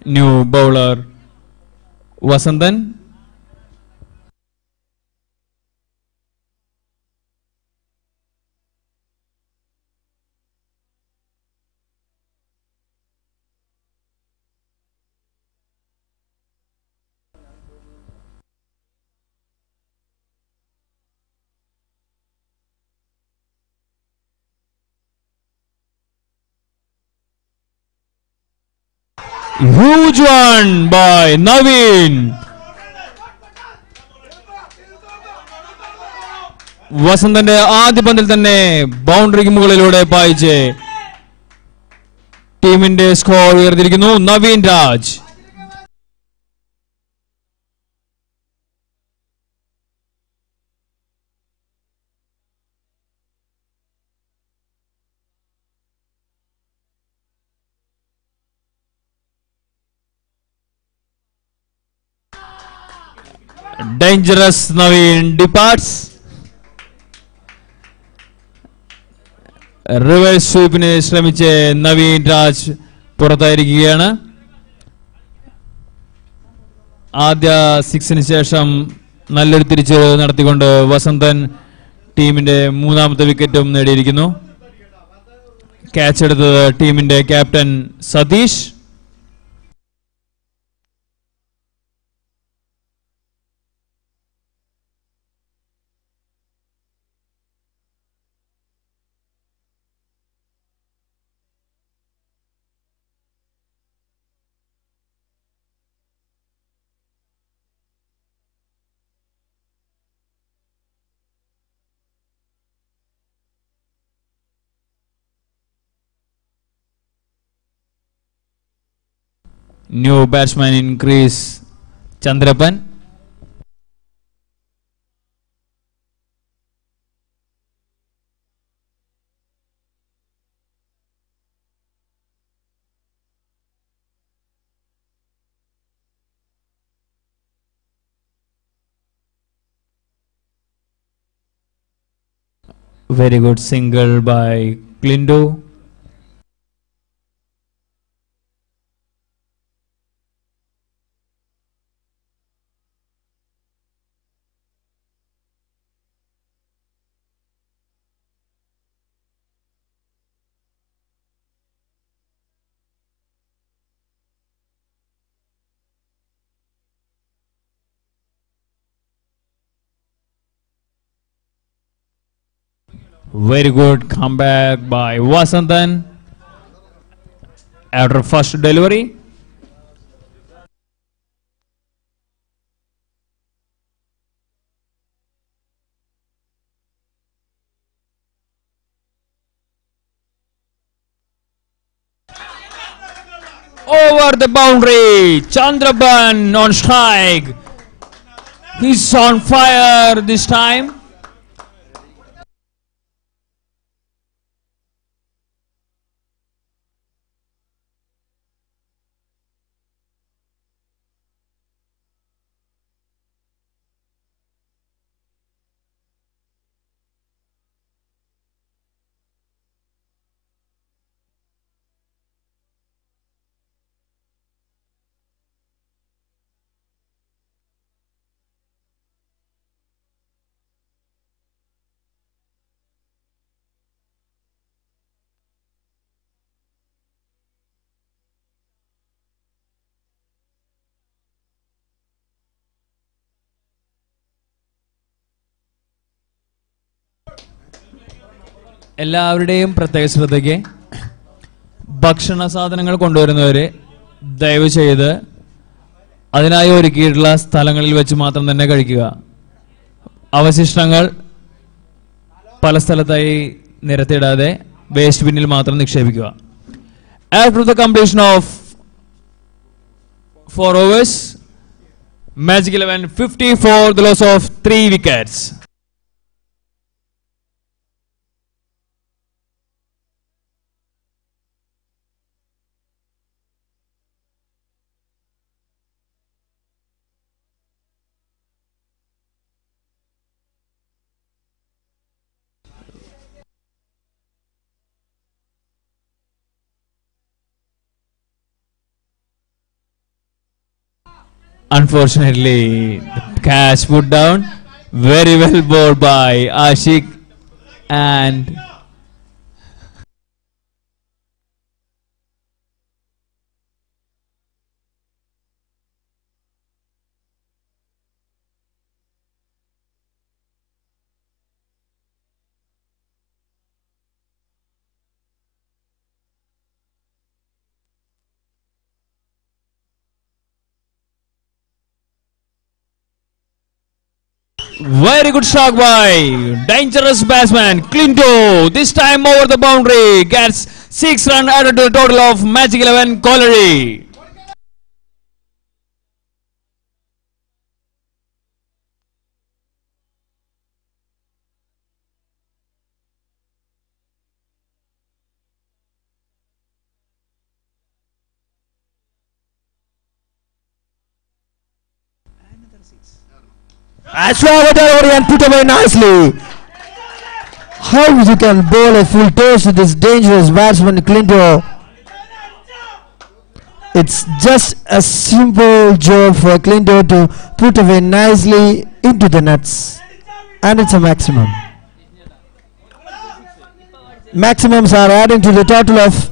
New bowler Vasantan. Huge one by Naveen. വസന്തന്റെ ആദ്യ പന്തിൽ തന്നെ ബൗണ്ടറിക്ക് മുകളിലൂടെ പായിച്ച് ടീമിന്റെ score ഉയർത്തിയിരിക്കുന്നു Naveen Raj. Dangerous Naveen departs. Reverse സ്വീപ്പിന് ശ്രമിച്ച് നവീൻ രാജ് പുറത്തായിരിക്കുകയാണ്. ആദ്യ സിക്സിന് ശേഷം നല്ലൊരു തിരിച്ച് നടത്തിക്കൊണ്ട് വസന്തൻ ടീമിന്റെ മൂന്നാമത്തെ വിക്കറ്റും നേടിയിരിക്കുന്നു. ക്യാച്ച് എടുത്തത് ടീമിന്റെ captain Satish. New batsman in crease Chandrapan. Very good single by Glindo. Very good comeback by Vasantan after first delivery. Over the boundary, Chandraban on strike. He's on fire this time. എല്ലാവരുടെയും പ്രത്യേക ശ്രദ്ധയ്ക്ക് ഭക്ഷണ സാധനങ്ങൾ കൊണ്ടുവരുന്നവരെ ദയവ് ചെയ്ത് അതിനായി ഒരുക്കിയിട്ടുള്ള സ്ഥലങ്ങളിൽ വെച്ച് മാത്രം തന്നെ കഴിക്കുക. അവശിഷ്ടങ്ങൾ പല സ്ഥലത്തായി നിരത്തിയിടാതെ വേസ്റ്റ് ബിന്നിൽ മാത്രം നിക്ഷേപിക്കുക. After the completion of 4 overs, Magic 11 50 for the loss of 3 wickets. Unfortunately, the catch put down. Very well bowled by Ashik and very good shot by dangerous batsman Clinto. This time over the boundary, gets 6 runs added to the total of Magic 11 Colliery. And put away nicely. How you can bowl a full toss to this dangerous batsman Clinto? It's just a simple job for Clinto to put away nicely into the nets, and it's a maximum. Maximums are adding to the total of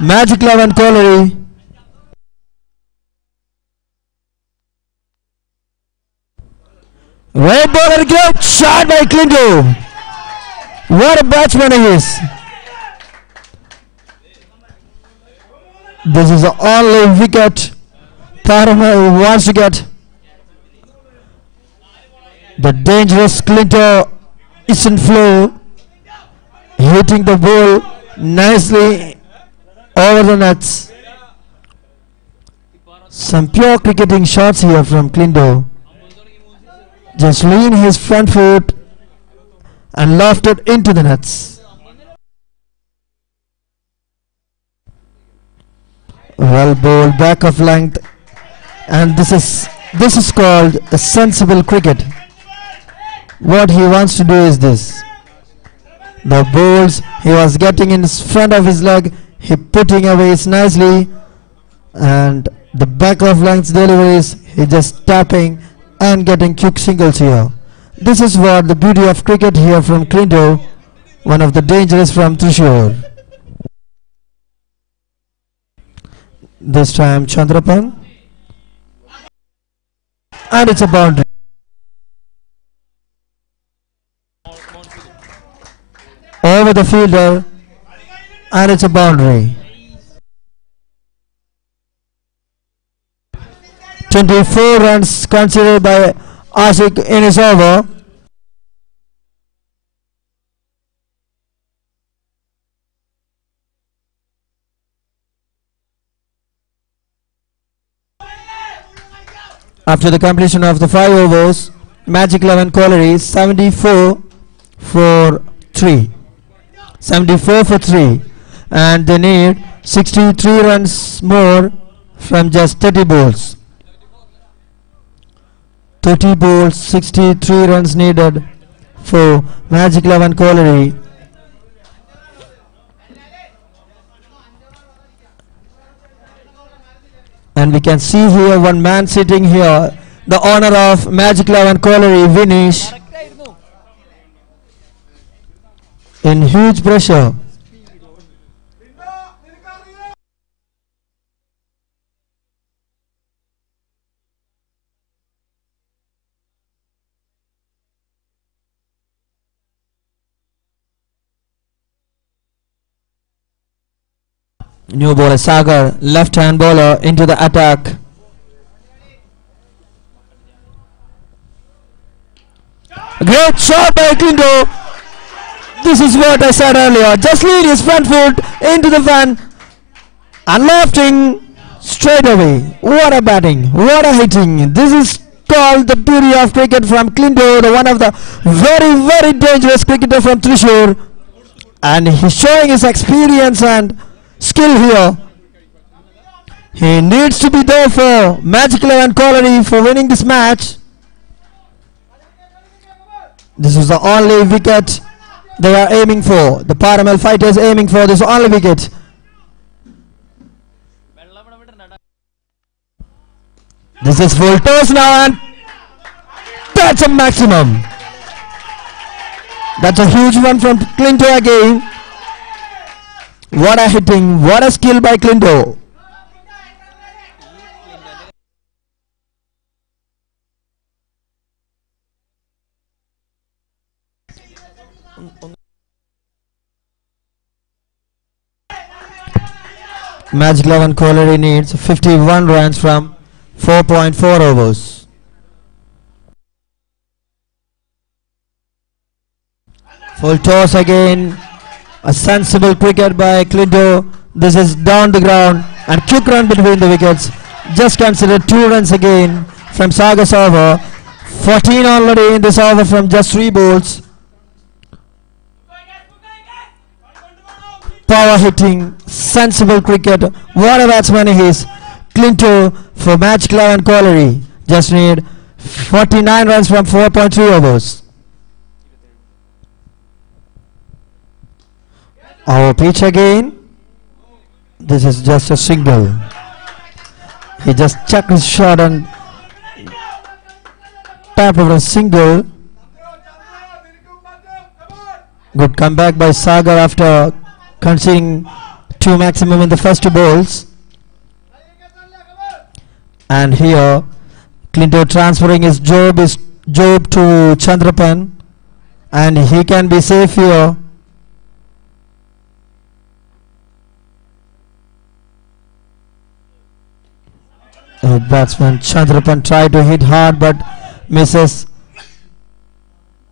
Magic 11 Colliery. Red ball and great shot by Clinto. What a batsman he is. This is the only wicket PARAMEL wants to get. The dangerous Clinto is in flow, hitting the ball nicely over the nets. Some pure cricketing shots here from Clinto. Just lean his front foot and lofted into the nets. Well bowled back of length, and this is called a sensible cricket. What he wants to do is this: the balls he was getting in front of his leg, he putting away nicely, and the back of length deliveries he just tapping and getting quick singles here. This is what the beauty of cricket here from Clinto, one of the dangerous from Thrissur. This time Chandrapan, and it's a boundary. Over the fielder, and it's a boundary. 24 runs considered by Ashik in his over. After the completion of the 5 overs, Magic 11 Colliery 74 for 3. 74 for 3. And they need 63 runs more from just 30 balls. 30 balls, 63 runs needed for Magic 11 Colliery. And we can see here one man sitting here, the owner of Magic 11 Colliery, Vinish, in huge pressure. New bowler Sagar, left hand bowler, into the attack. Great shot by Clinto. This is what I said earlier. Just lead his front foot into the fan and lofting straight away. What a batting, what a hitting. This is called the beauty of cricket from Clinto, the one of the very dangerous cricketer from Thrissur. And he's showing his experience and skill here. He needs to be there for Magic 11 Colliery for winning this match. This is the only wicket they are aiming for. The PARAMEL fighters aiming for this only wicket. This is full toss now, and that's a maximum. That's a huge one from Clinto again. What a hitting, what a skill by Clinto. Magic 11 Colliery needs 51 runs from 4.4 overs. Full toss again. A sensible cricket by Clinto. This is down the ground and quick run between the wickets. Just consider 2 runs again from Sagar's over. 14 already in this over from just 3 balls. Power hitting, sensible cricket. What a batsman he is. Clinto for Magic 11 Colliery. Just need 49 runs from 4.3 overs. Our pitch again. This is just a single. He just chucked his shot and tapped over a single. Good comeback by Sagar after conceding 2 maximum in the first 2 balls. And here Clinto transferring his job to Chandrapan, and he can be safe here. Batsman Chandrapan tried to hit hard but misses.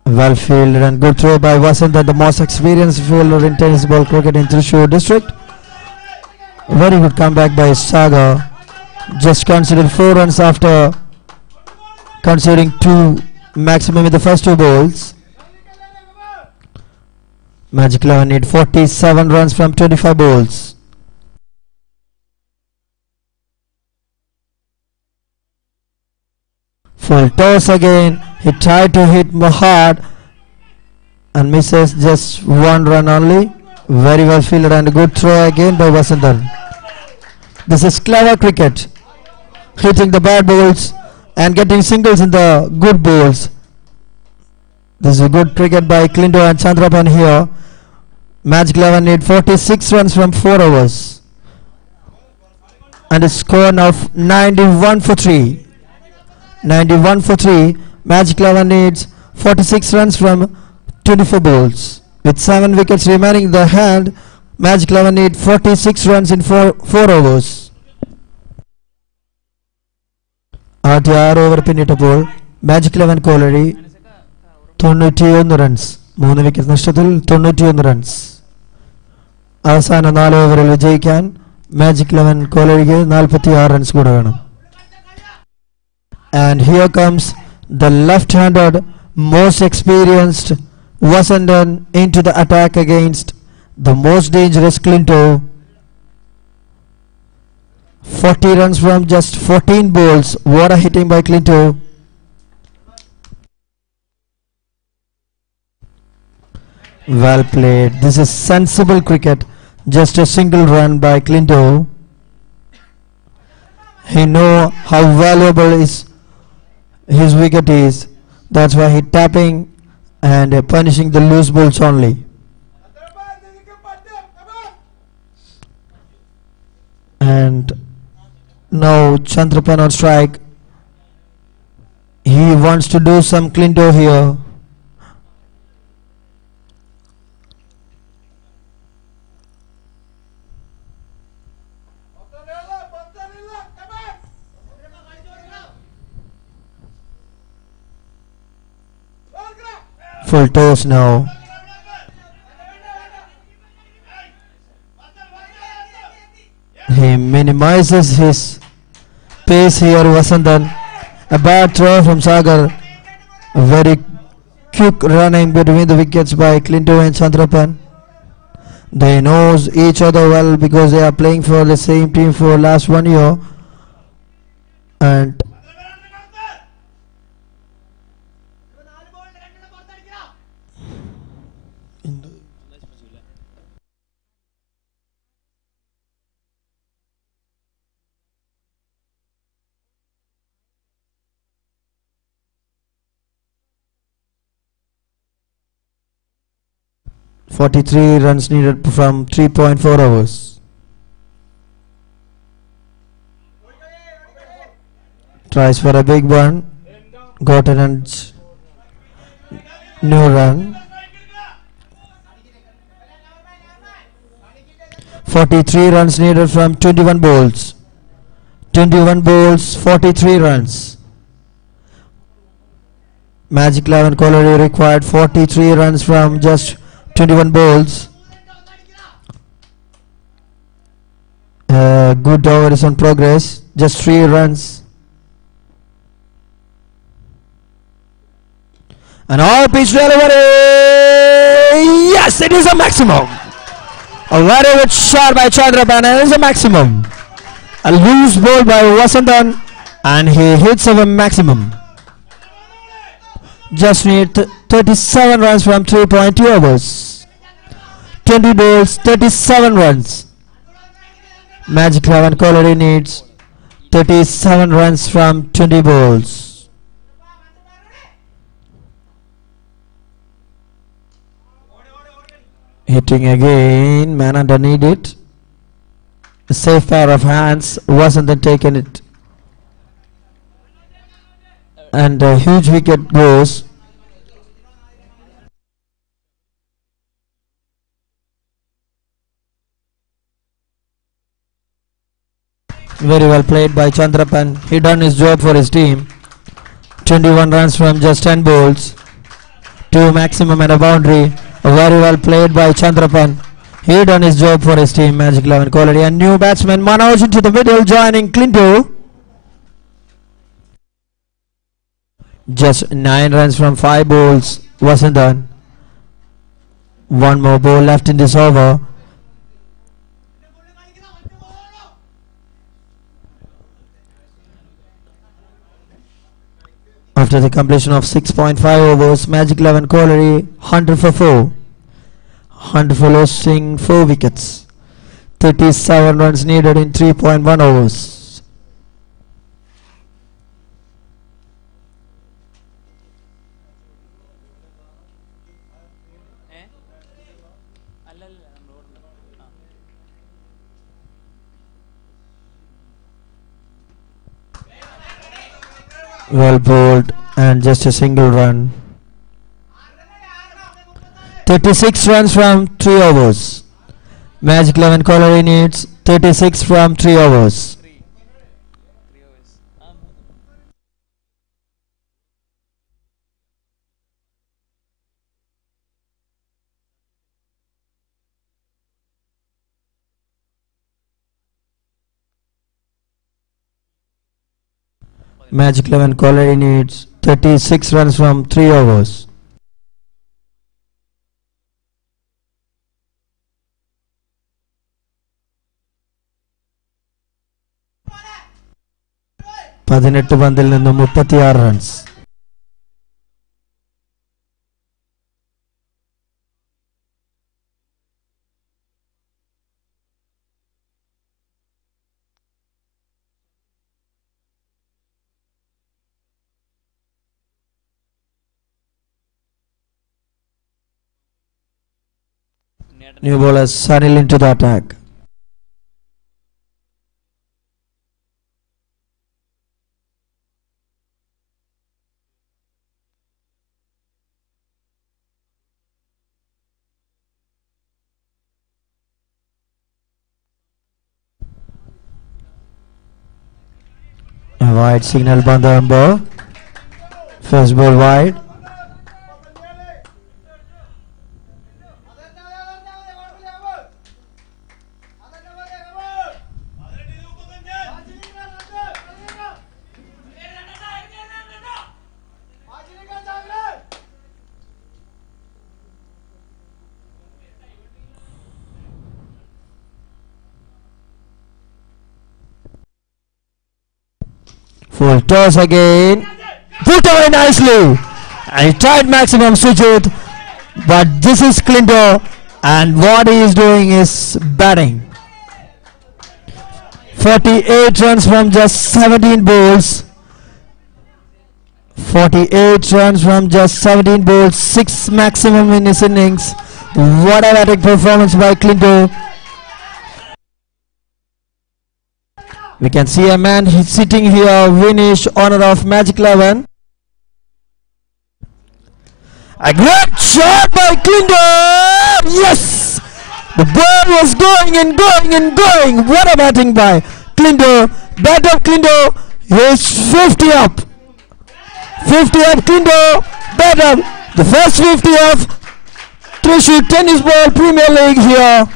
Well fielded and good throw by Vasanth, the most experienced fielder in tennis ball cricket in Thrissur district. Very good comeback by Sagar. Just considered 4 runs after conceding 2 maximum in the first 2 balls. Magic 11 need 47 runs from 25 balls. Full toss again. He tried to hit hard and misses, just 1 run only. Very well fielded and a good throw again by Vasanth. This is clever cricket. Hitting the bad balls and getting singles in the good balls. This is a good cricket by Clinto and Chandrapan here. Magic 11 need 46 runs from 4 overs. And a score now 91 for 3. 91 for 3. Magic 11 needs 46 runs from 24 balls. With 7 wickets remaining in the hand, Magic 11 need 46 runs in 4 overs. ആദ്യ 6 over പിന്നിട്ടപ്പോൾ magic 11 കോളറി 91 runs, 3 wicket നഷ്ടത്തിൽ 91 runs. അവസാന 4 ഓവറിൽ വിജയിക്കാൻ magic 11 കോളറിക്ക് 46 runs കൂടെ വേണം. And here comes the left-handed, most experienced Vasandan into the attack against the most dangerous Clinto. 40 runs from just 14 balls. What a hitting by Clinto. Well played. This is sensible cricket. Just a single run by Clinto. He knows how valuable his wicket is. That's why he's tapping and punishing the loose balls only. And now Chandrapan on strike. He wants to do some Clinto here. Full toss now. He minimizes his pace here, Vasandan. A bad throw from Sagar. A very quick running between the wickets by Clinto and Chandrapan. They know each other well because they are playing for the same team for last 1 year. And 43 runs needed from 3.4 overs. Tries for a big one. Got an no run. 43 runs needed from 21 balls. 21 balls, 43 runs. Magic 11 Colliery required 43 runs from just 21 balls. Good over is on progress. Just 3 runs. And all pitch delivery. Yes, it is a maximum. A very good shot by Chandrapan, and it is a maximum. A loose ball by Vasantan, and he hits of a maximum. Just need 37 runs from 3.2 overs. 20 balls, 37 runs. Magic 11 Colliery needs 37 runs from 20 balls. Hitting again, man underneath it. A safe pair of hands, wasn't then taken it. And a huge wicket goes. Very well played by Chandrapan. He done his job for his team. 21 runs from just 10 balls. 2 maximum and a boundary. Very well played by Chandrapan. He done his job for his team, Magic 11 Colliery. And new batsman Manoj into the middle, joining Clinto. Just 9 runs from 5 balls. Wasn't done. 1 more ball left in this over. After the completion of 6.5 overs, Magic 11 Colliery 100 for 4. 100 for losing 4 wickets. 37 runs needed in 3.1 overs. Well bowled and just a single run. 36 runs from 3 overs. Magic 11 Colliery needs 36 from 3 overs. Magic 11 Colliery needs 36 runs from 3 overs. പതിനെട്ട് പന്തിൽ നിന്നും 36 runs. New bowler Sunil into the attack. A wide signal by the umpire. First ball wide. Full toss again. Put away nicely. I tried maximum Sujit, but this is Clinto, and what he is doing is batting. 48 runs from just 17 balls. 48 runs from just 17 balls. 6 maximum in his innings. What a batting performance by Clinton. We can see a man sitting here, Vinish, honor of Magic 11. A great shot by Clinton! Yes! The ball was going and going and going. What a batting by Clinton. Bat of Clinton is 50 up. 50 up Clinton. Bat up. The first 50 of Thrissur Tennis Ball Premier League here.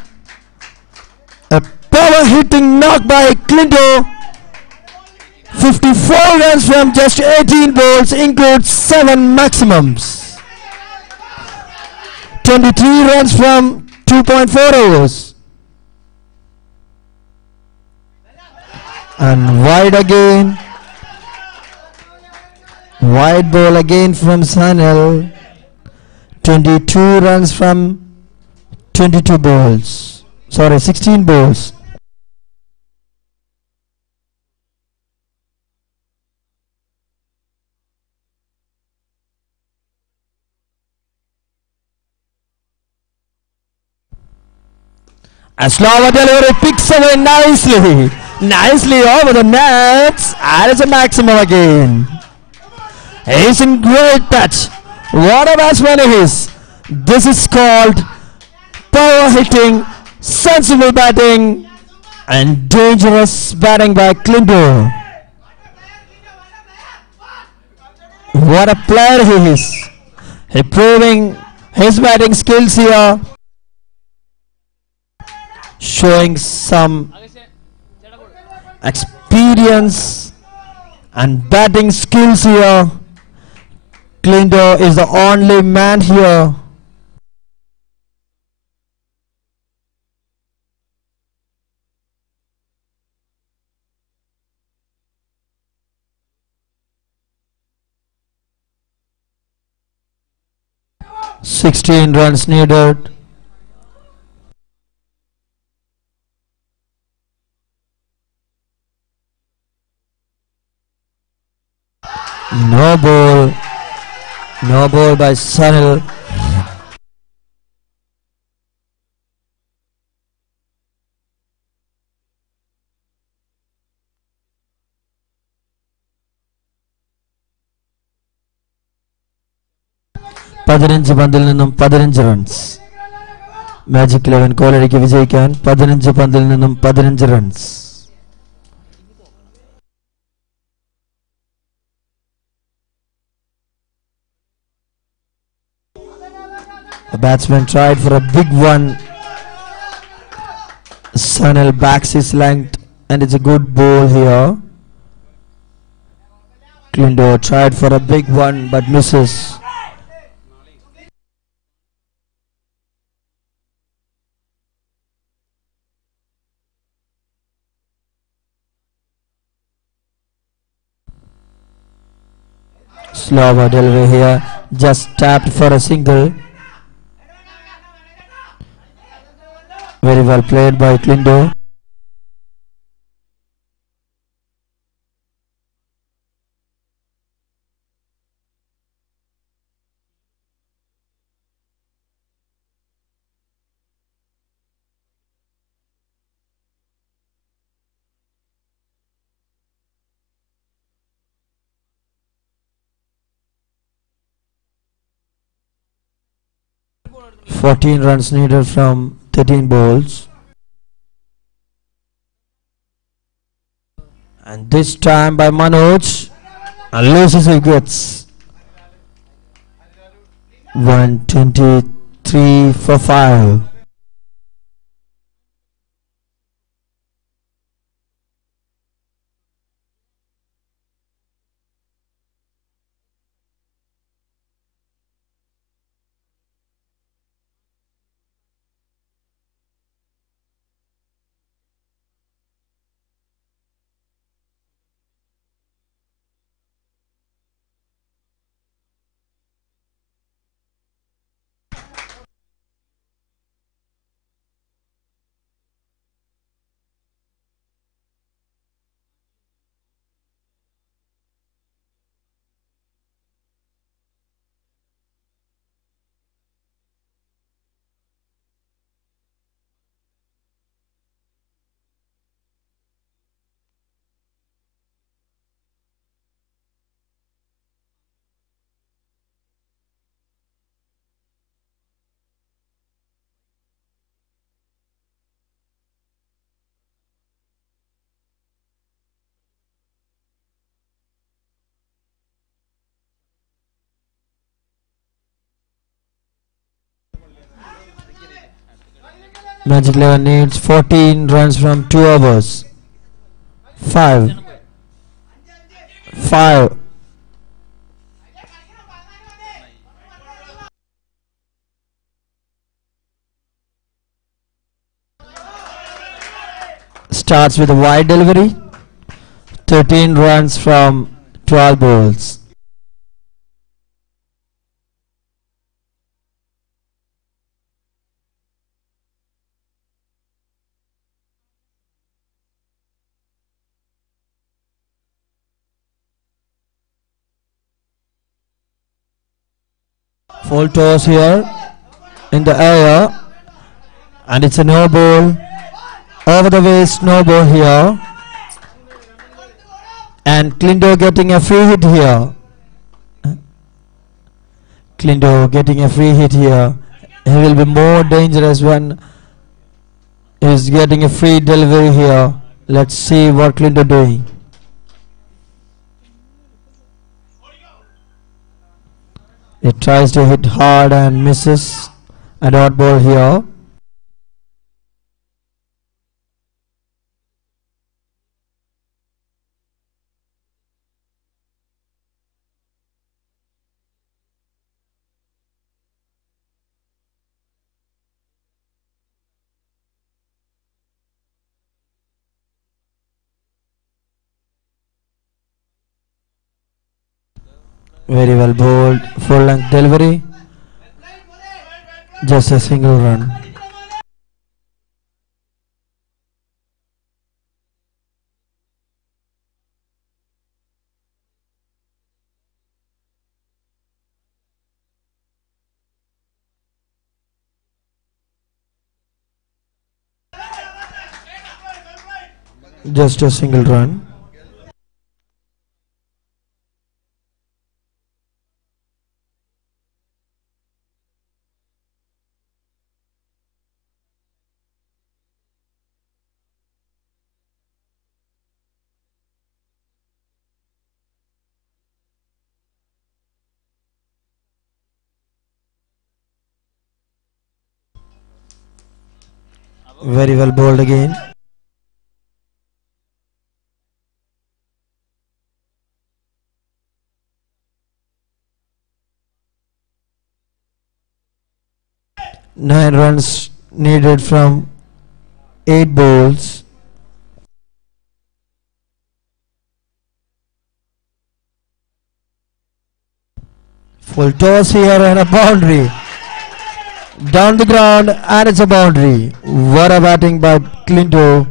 A power hitting knock by Clinton. 54 runs from just 18 balls, includes 7 maximums. 23 runs from 2.4 overs. And wide again. Wide ball again from Sanel. 22 runs from 22 balls. Sorry, 16 balls. A slower delivery picks away nicely. Nicely over the nets. And it's a maximum again. He's in great touch. What a batsman he is. This is called power hitting, sensible batting, and dangerous batting by Clinton. What a player he is. He proving his batting skills here. Showing some experience and batting skills here. Clinton is the only man here. Sixteen runs needed. No ball. No ball by Sanil. പതിനഞ്ച് പന്തിൽ നിന്നും 15 runs. Magic 11 കോലടിക്ക് വിജയിക്കാൻ 15 പന്തിൽ നിന്നും 15 runs. The batsman tried for a big one. Sanil backs his length and it's a good ball here. Clinton tried for a big one but misses. Slower delivery here, just tapped for a single. Very well played by Clinton. Fourteen runs needed from 13 balls. And this time by Manoj, and loses wickets. 123 for 5. Magic 11 needs 14 runs from 2 overs. 5. 5. Starts with a wide delivery. 13 runs from 12 balls. Full toss here in the air, and it's a no ball. Over the waist, no ball here. And Clindo getting a free hit here. Clindo getting a free hit here. He will be more dangerous when he's getting a free delivery here. Let's see what Clindo doing. He tries to hit hard and misses. A dot ball here. Very well bowled, full length delivery. Just a single run. Just a single run. Very well bowled again. Nine runs needed from 8 balls. Full toss here and a boundary. Down the ground, and it's a boundary. What a batting by Clindo.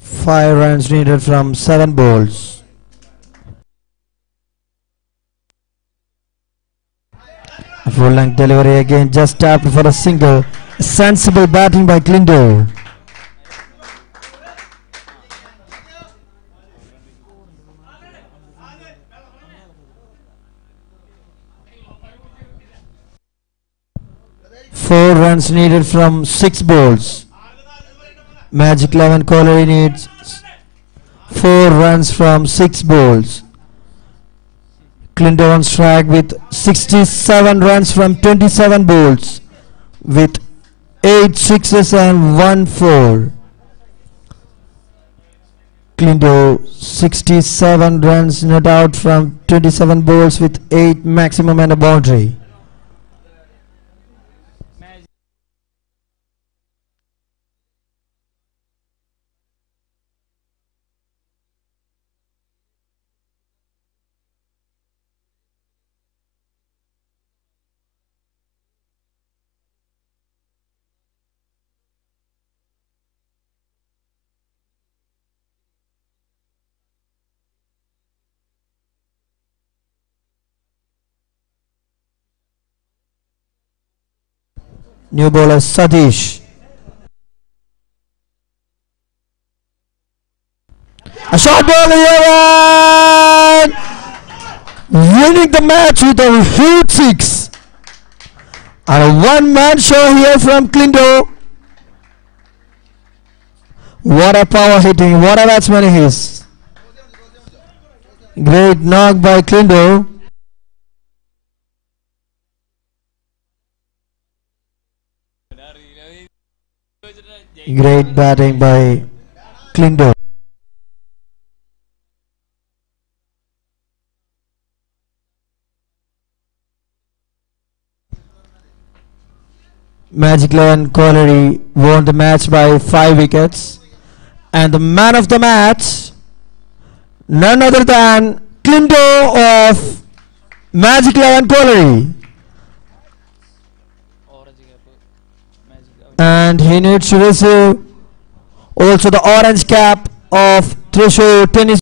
Five runs needed from 7 balls. A full length delivery again, just tapped for a single. Sensible batting by Clindo. Four runs needed from 6 balls. Magic 11 Colliery needs 4 runs from 6 balls. Clindo on strike with 67 runs from 27 balls with 8 sixes and 1 4. Clindo 67 runs not out from 27 balls with 8 maximum and a boundary. New bowler Satish. A short ball here, winning the match with a huge 6. And a one-man show here from Clindo. What a power hitting, what a batsman he is. Great knock by Klindo. Great batting by Klindo. Magic 11 Colliery won the match by 5 wickets. And the man of the match, none other than Klindo of Magic 11 Colliery. And he needs to receive also the orange cap of Thrissur Tennis